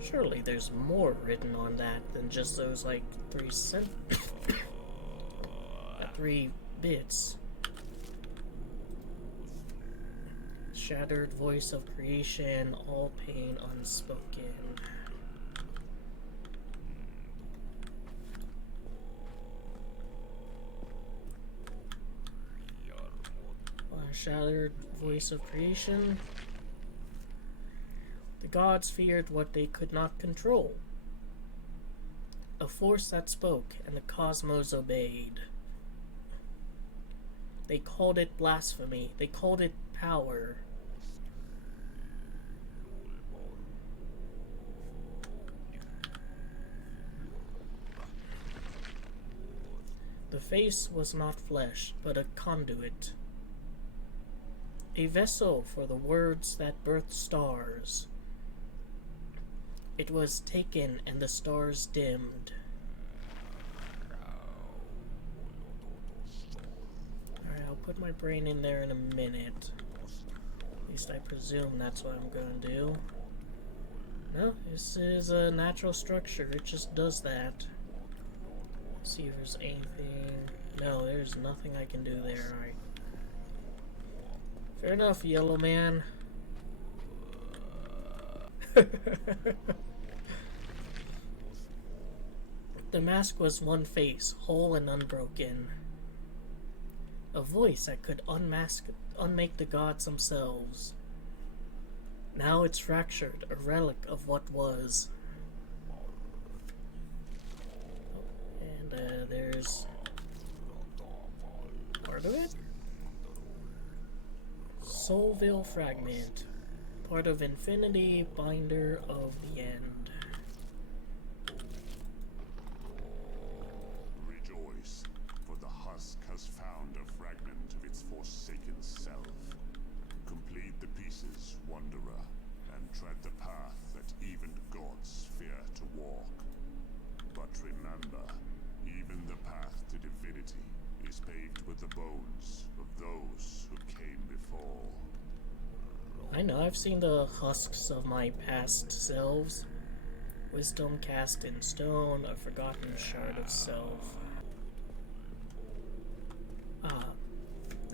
Surely there's more written on that than just those like 3 bits. Shattered voice of creation, all pain unspoken. Shattered voice of creation. The gods feared what they could not control. A force that spoke, and the cosmos obeyed. They called it blasphemy. They called it power. The face was not flesh, but a conduit. A vessel for the words that birthed stars. It was taken and the stars dimmed. Alright, I'll put my brain in there in a minute. At least I presume that's what I'm going to do. No, this is a natural structure. It just does that. Let's see if there's anything. No, there's nothing I can do there. Alright. Fair enough, yellow man. The mask was one face, whole and unbroken. A voice that could unmake the gods themselves. Now it's fractured, a relic of what was. And there's part of it. Soulville fragment, part of infinity, binder of the end. Rejoice, for the husk has found a fragment of its forsaken self. Complete the pieces, wanderer, and tread the path that even gods fear to walk. But remember, even the path to divinity is paved with the bones of those who came before. I know, I've seen the husks of my past selves. Wisdom cast in stone, a forgotten shard of self.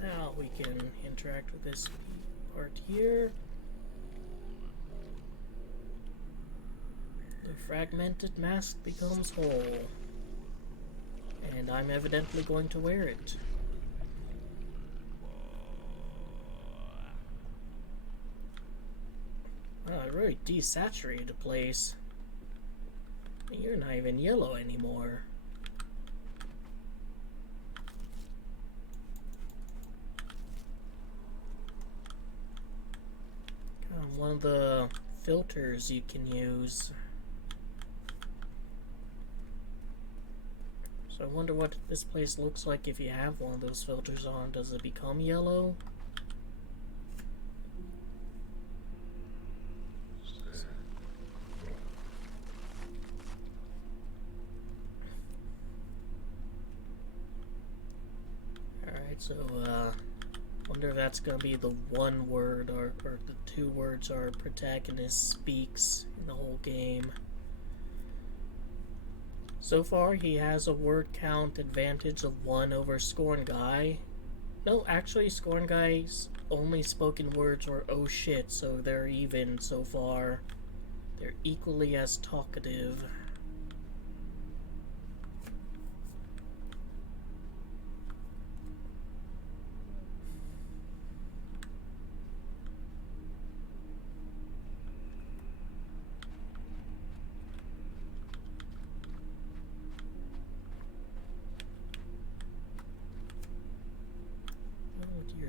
Now we can interact with this part here. The fragmented mask becomes whole. And I'm evidently going to wear it. Wow, I really desaturated the place. You're not even yellow anymore. One of the filters you can use. So I wonder what this place looks like if you have one of those filters on. Does it become yellow? Alright, so wonder if that's gonna be the one word or the two words our protagonist speaks in the whole game. So far, he has a word count advantage of 1 over Scorn Guy. No, actually, Scorn Guy's only spoken words were "oh shit," so they're even so far. They're equally as talkative.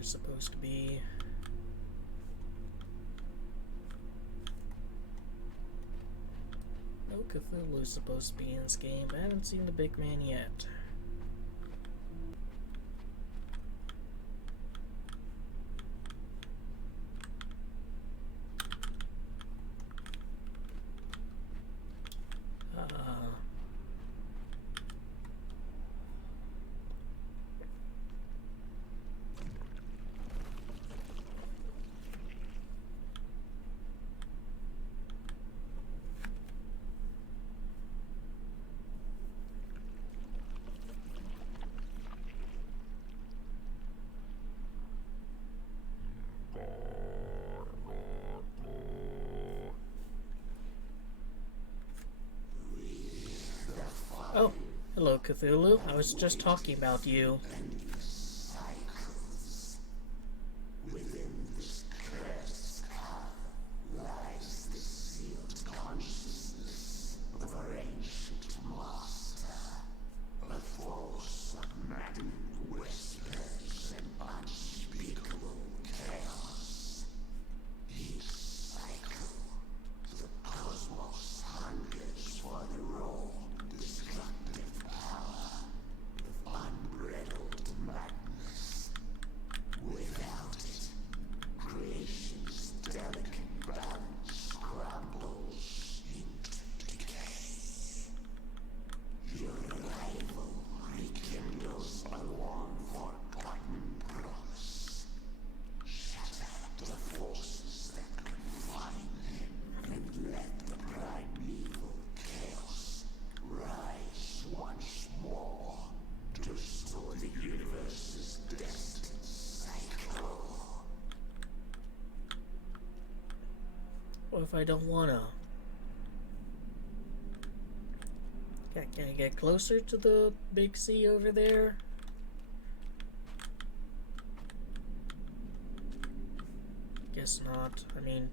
Supposed to be. No Cthulhu's supposed to be in this game, but I haven't seen the big man yet. Oh, hello Cthulhu. I was just talking about you. Within this cursed cave lies the sealed consciousness of our ancient master, a force of maddened whispers and unspeakable chaos. Each cycle, the cosmos hungers for the raw, destructive power of unbridled madness. Without it, creation's delicate balance crumbles into decay. Your arrival rekindles a long-forgotten promise. Shatter the forces that confine him, and let the primeval chaos rise once more to restore the universe's destined cycle. What if I don't wanna? Can I get closer to the big sea over there? Guess not. I mean,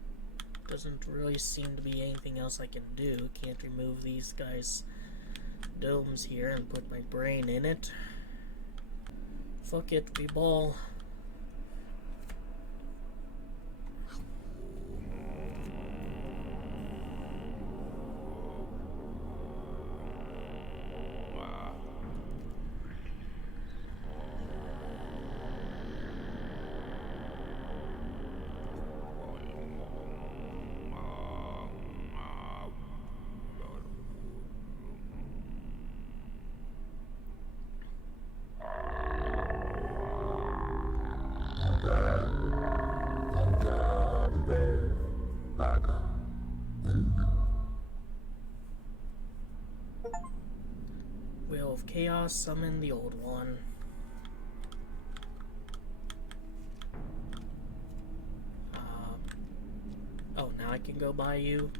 doesn't really seem to be anything else I can do. Can't remove these guys' domes here and put my brain in it. Fuck it, we ball. of chaos, summon the old one. Oh, now I can go by you.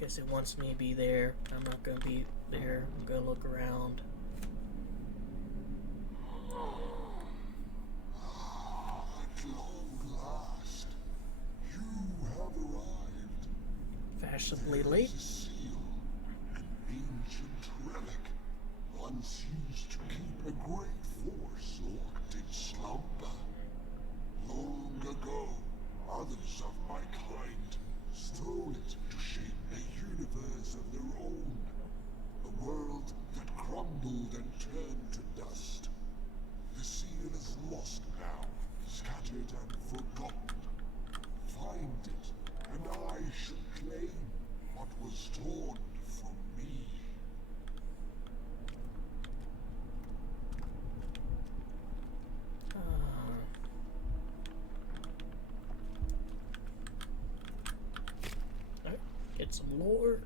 Guess it wants me to be there. I'm not gonna be there. I'm gonna look around. At long last, you have arrived. Fashionably There late. is a seal, an ancient relic, once used to keep a great force locked in slumber. Long ago, others of my kind stole it to shape a universe of their own. A world that crumbled and turned to dust. The seal is lost now, scattered and forgotten. Find it, and I should claim what was torn from me. Alright, get some lore.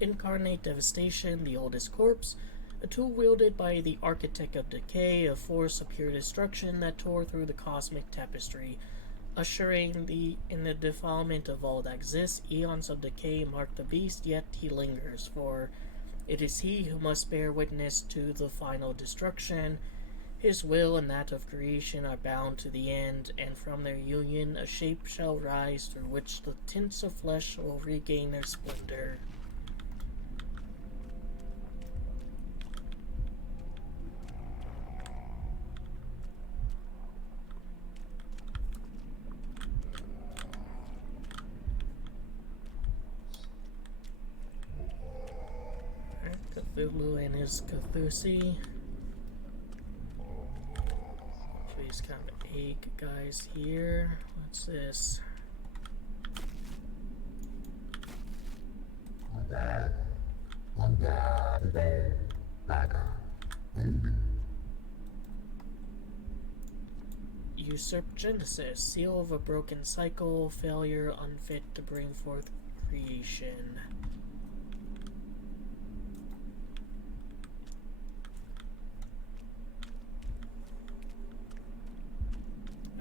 Incarnate devastation, the oldest corpse. A tool wielded by the architect of decay, a force of pure destruction that tore through the cosmic tapestry, ushering in the defilement of all that exists. Eons of decay mark the beast, yet he lingers, for it is he who must bear witness to the final destruction. His will and that of creation are bound to the end, and from their union a shape shall rise through which the tints of flesh will regain their splendor. Cthulhu and his Cthulhu. These kind of egg guys here. What's this? Usurp Genesis, seal of a broken cycle, failure unfit to bring forth creation.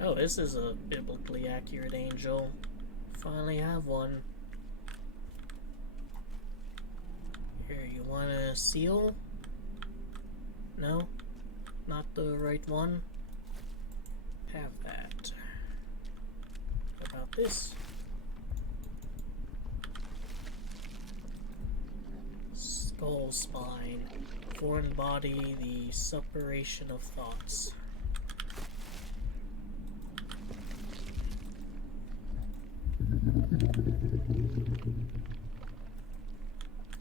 Oh, this is a biblically accurate angel. Finally have one. Here, you want a seal? No? Not the right one? Have that. How about this? Skull spine. Foreign body, the separation of thoughts.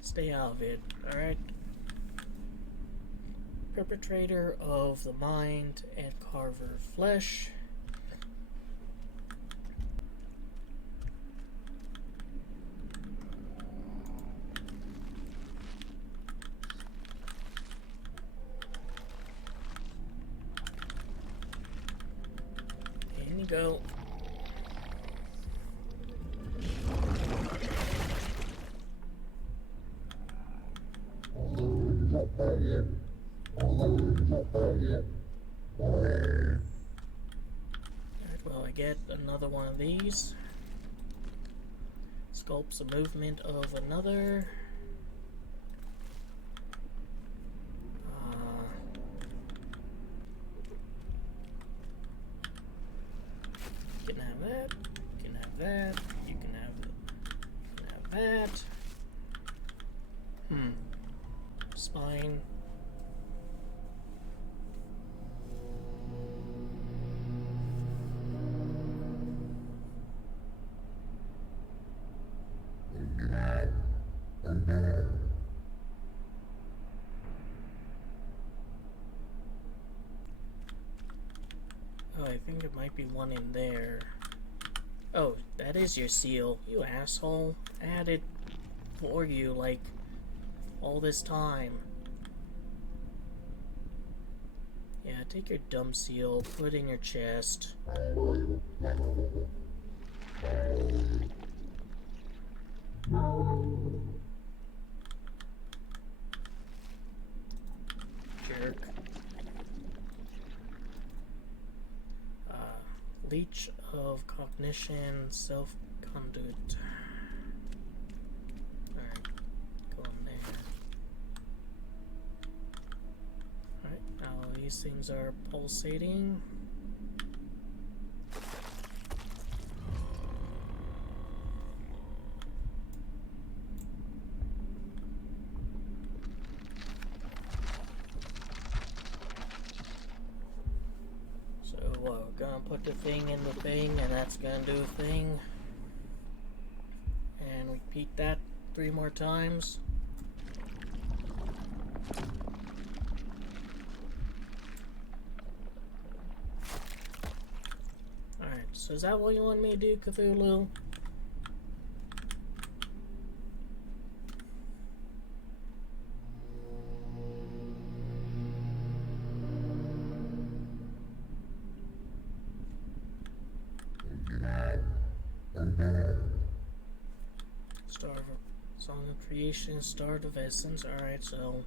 Stay out of it, alright? Perpetrator of the mind and carver flesh. In you go. Alright, well, I get another one of these. Sculpts the movement of another. You can have that. You can have that. You can have that. Spine. Oh, I think there might be one in there. Oh, that is your seal, you asshole. I had it for you, like, all this time. Yeah, take your dumb seal, put it in your chest. Jerk. Leech of cognition, self-conduit. Alright, go in there. Alright, now these things are pulsating. Gonna put the thing in the thing, and that's gonna do a thing. And repeat that 3 more times. Alright, so is that what you want me to do, Cthulhu? Song of Creation, Start of Essence. Alright, so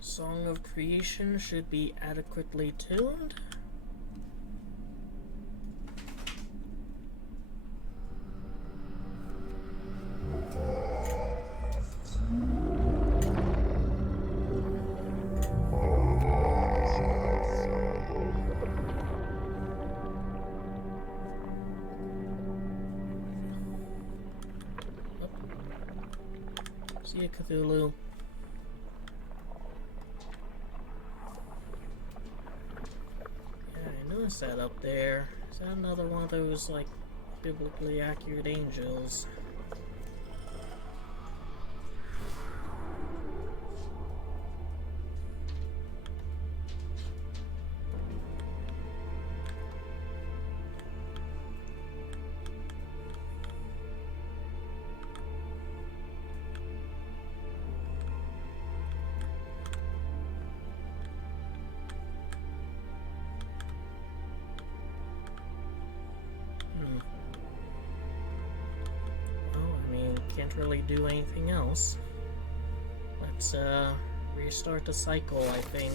Song of Creation should be adequately tuned. See ya, Cthulhu. What's that up there? Is that another one of those, like, biblically accurate angels? Can't really do anything else. Let's restart the cycle, I think.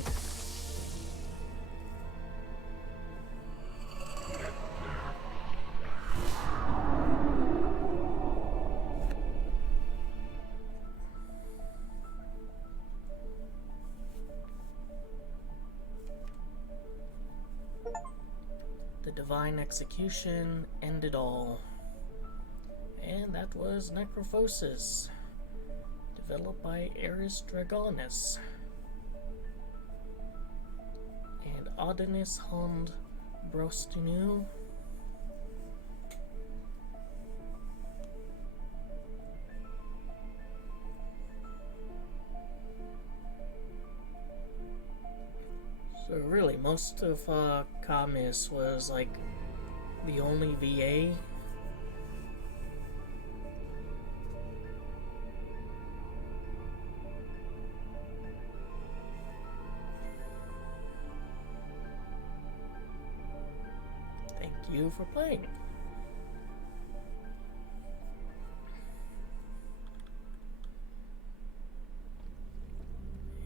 The divine execution ended all. And that was Necrophosis, developed by Eris Dragonis and Adonis Hond Brostinu. So really, most of Kamis was like the only VA. You for playing.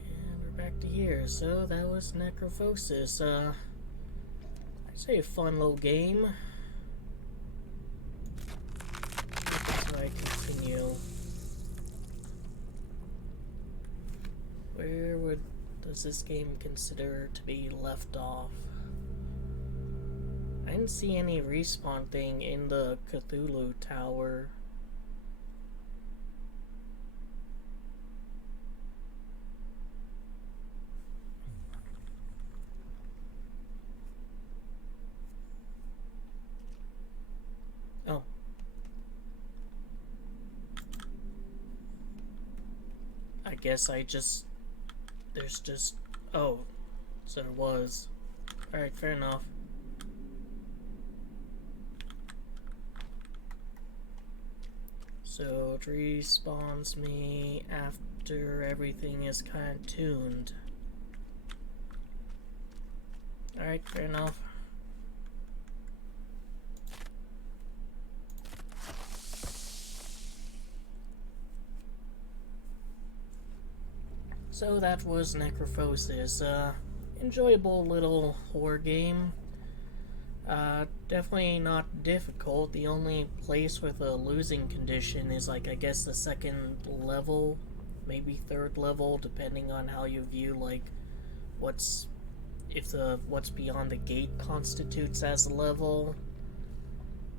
And we're back to here. So that was Necrophosis. I'd say a fun little game. So I continue. Where does this game consider to be left off? I didn't see any respawn thing in the Cthulhu tower. Oh. I guess there's just, oh, so there was. Alright, fair enough. So it respawns me after everything is kind of tuned. Alright, fair enough. So that was Necrophosis. Enjoyable little horror game. Definitely not difficult. The only place with a losing condition is, like, I guess the second level, maybe third level, depending on how you view, like, what's beyond the gate constitutes as a level.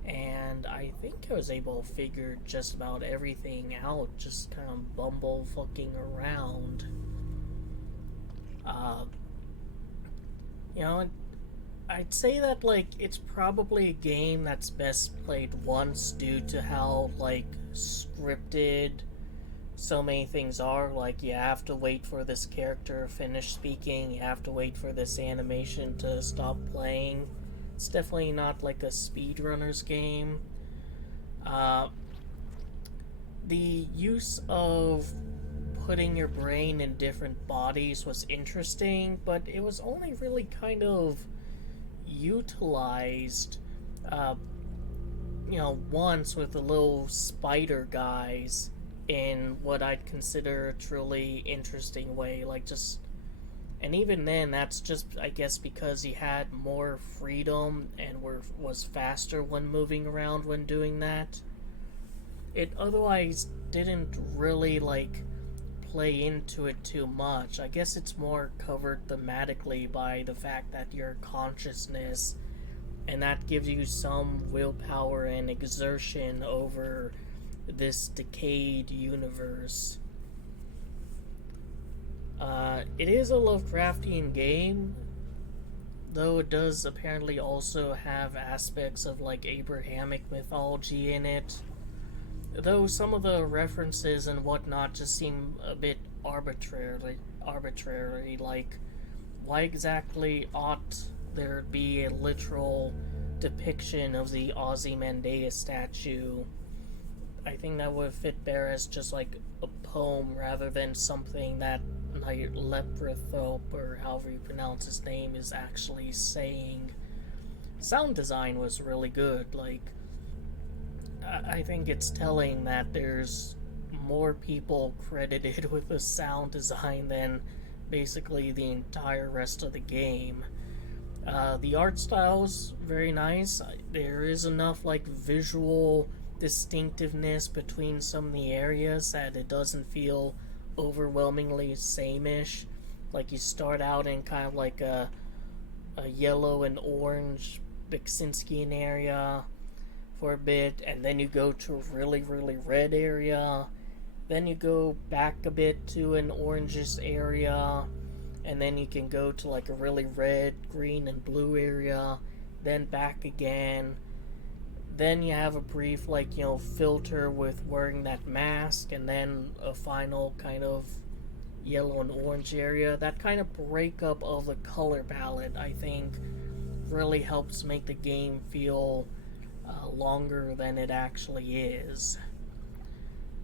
And I think I was able to figure just about everything out, just kind of bumble fucking around. You know, I'd say that, like, it's probably a game that's best played once due to how, like, scripted so many things are. Like, you have to wait for this character to finish speaking, you have to wait for this animation to stop playing. It's definitely not like a speedrunner's game. The use of putting your brain in different bodies was interesting, but it was only really kind of utilized, once with the little spider guys in what I'd consider a truly interesting way. Like, just, and even then, that's just, I guess, because he had more freedom and was faster when moving around when doing that. It otherwise didn't really, like, play into it too much. I guess it's more covered thematically by the fact that you're consciousness, and that gives you some willpower and exertion over this decayed universe. It is a Lovecraftian game, though it does apparently also have aspects of, like, Abrahamic mythology in it. Though some of the references and whatnot just seem a bit arbitrary, like, why exactly ought there be a literal depiction of the Ozymandias statue? I think that would fit better as just, like, a poem rather than something that, like, Leprothope, or however you pronounce his name, is actually saying. Sound design was really good. Like, I think it's telling that there's more people credited with the sound design than basically the entire rest of the game. The art style's very nice. There is enough, like, visual distinctiveness between some of the areas that it doesn't feel overwhelmingly same-ish. Like, you start out in kind of like a yellow and orange Beksinskian area for a bit, and then you go to a really, really red area, then you go back a bit to an orangish area, and then you can go to, like, a really red, green, and blue area, then back again. Then you have a brief, like, filter with wearing that mask, and then a final kind of yellow and orange area. That kind of breakup of the color palette, I think, really helps make the game feel longer than it actually is.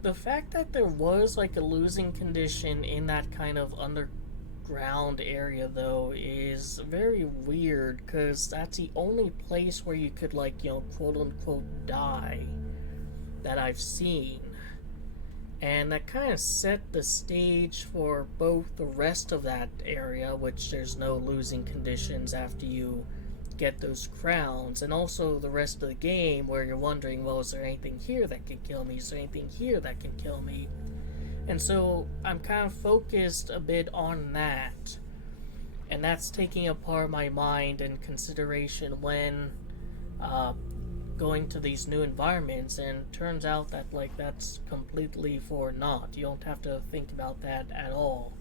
The fact that there was, like, a losing condition in that kind of underground area, though, is very weird, because that's the only place where you could, like, quote-unquote die that I've seen. And that kind of set the stage for both the rest of that area, which there's no losing conditions after you get those crowns, and also the rest of the game where you're wondering, well, is there anything here that can kill me? Is there anything here that can kill me? And so I'm kind of focused a bit on that, and that's taking apart my mind and consideration when going to these new environments, and turns out that like that's completely for naught. You don't have to think about that at all.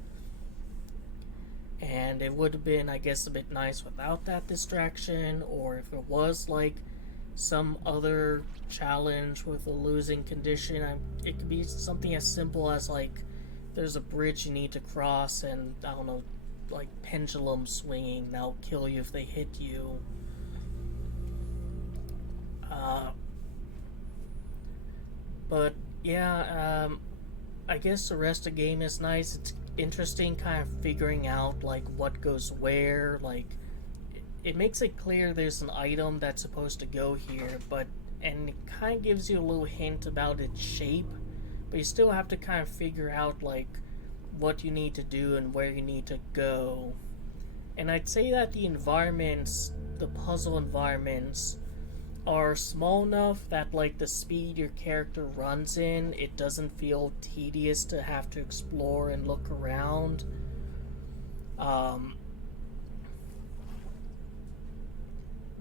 And it would have been, I guess, a bit nice without that distraction, or if it was like some other challenge with a losing condition. It could be something as simple as like there's a bridge you need to cross, and I don't know, like pendulum swinging, that'll kill you if they hit you. But yeah, I guess the rest of the game is nice. It's interesting kind of figuring out like what goes where. Like it makes it clear there's an item that's supposed to go here, and it kind of gives you a little hint about its shape, but you still have to kind of figure out like what you need to do and where you need to go. And I'd say that the environments, the puzzle environments, are small enough that like the speed your character runs in, it doesn't feel tedious to have to explore and look around.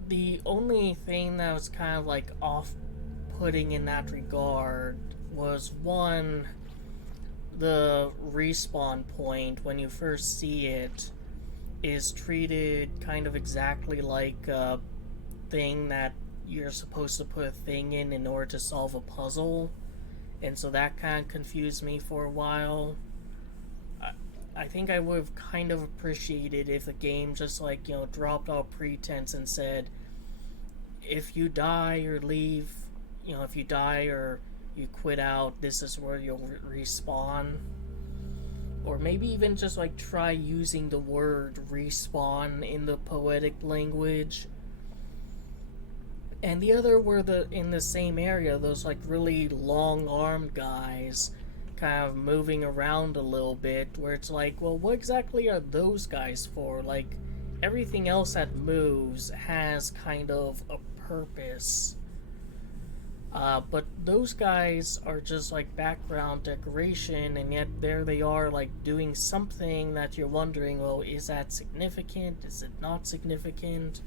The only thing that was kind of like off-putting in that regard was one, the respawn point when you first see it is treated kind of exactly like a thing that you're supposed to put a thing in order to solve a puzzle, and so that kind of confused me for a while. I think I would have kind of appreciated if the game just like, you know, dropped all pretense and said, if you die or leave, you know, if you die or you quit out, this is where you'll respawn. Or maybe even just like try using the word respawn in the poetic language. And the other were in the same area, those like really long-armed guys kind of moving around a little bit, where it's like, well, what exactly are those guys for? Like, everything else that moves has kind of a purpose. But those guys are just like background decoration, and yet there they are like doing something that you're wondering, well, is that significant? Is it not significant?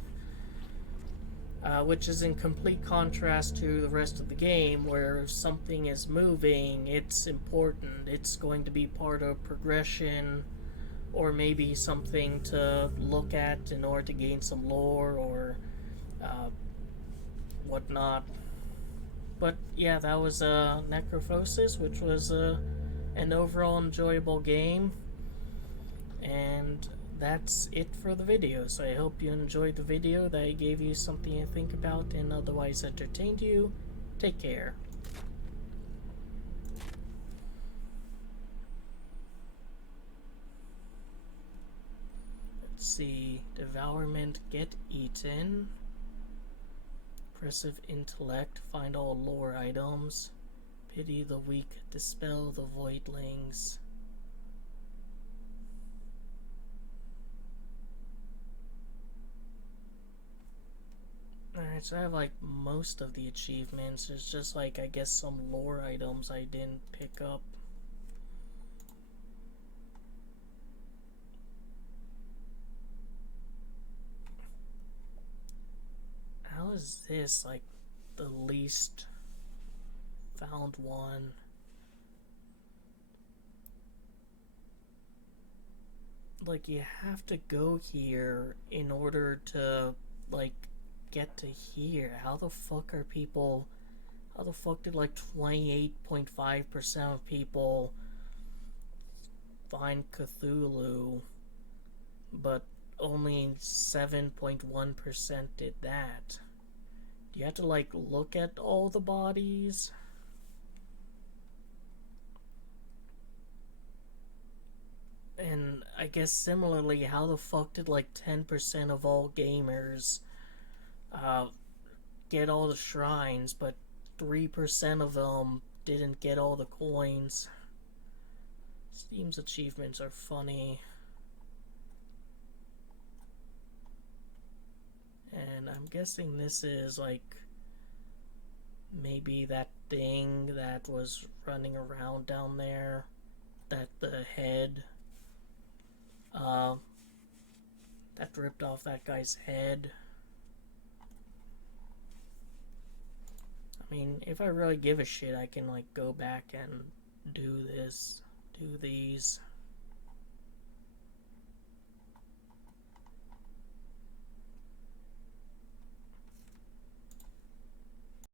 Which is in complete contrast to the rest of the game, where if something is moving, it's important. It's going to be part of progression, or maybe something to look at in order to gain some lore or whatnot. But yeah, that was Necrophosis, which was an overall enjoyable game. And that's it for the video. So I hope you enjoyed the video, that it gave you something to think about and otherwise entertained you. Take care. Let's see. Devourment, get eaten. Impressive intellect, find all lore items. Pity the weak, dispel the voidlings. Alright, so I have like most of the achievements. There's just like, I guess, some lore items I didn't pick up. How is this like the least found one? Like, you have to go here in order to like get to here. How the fuck are people, how the fuck did like 28.5% of people find Cthulhu, but only 7.1% did that? Do you have to like look at all the bodies? And I guess similarly, how the fuck did like 10% of all gamers get all the shrines, but 3% of them didn't get all the coins? Steam's achievements are funny. And I'm guessing this is like maybe that thing that was running around down there, that the head that ripped off that guy's head. I mean, if I really give a shit, I can like go back and do these.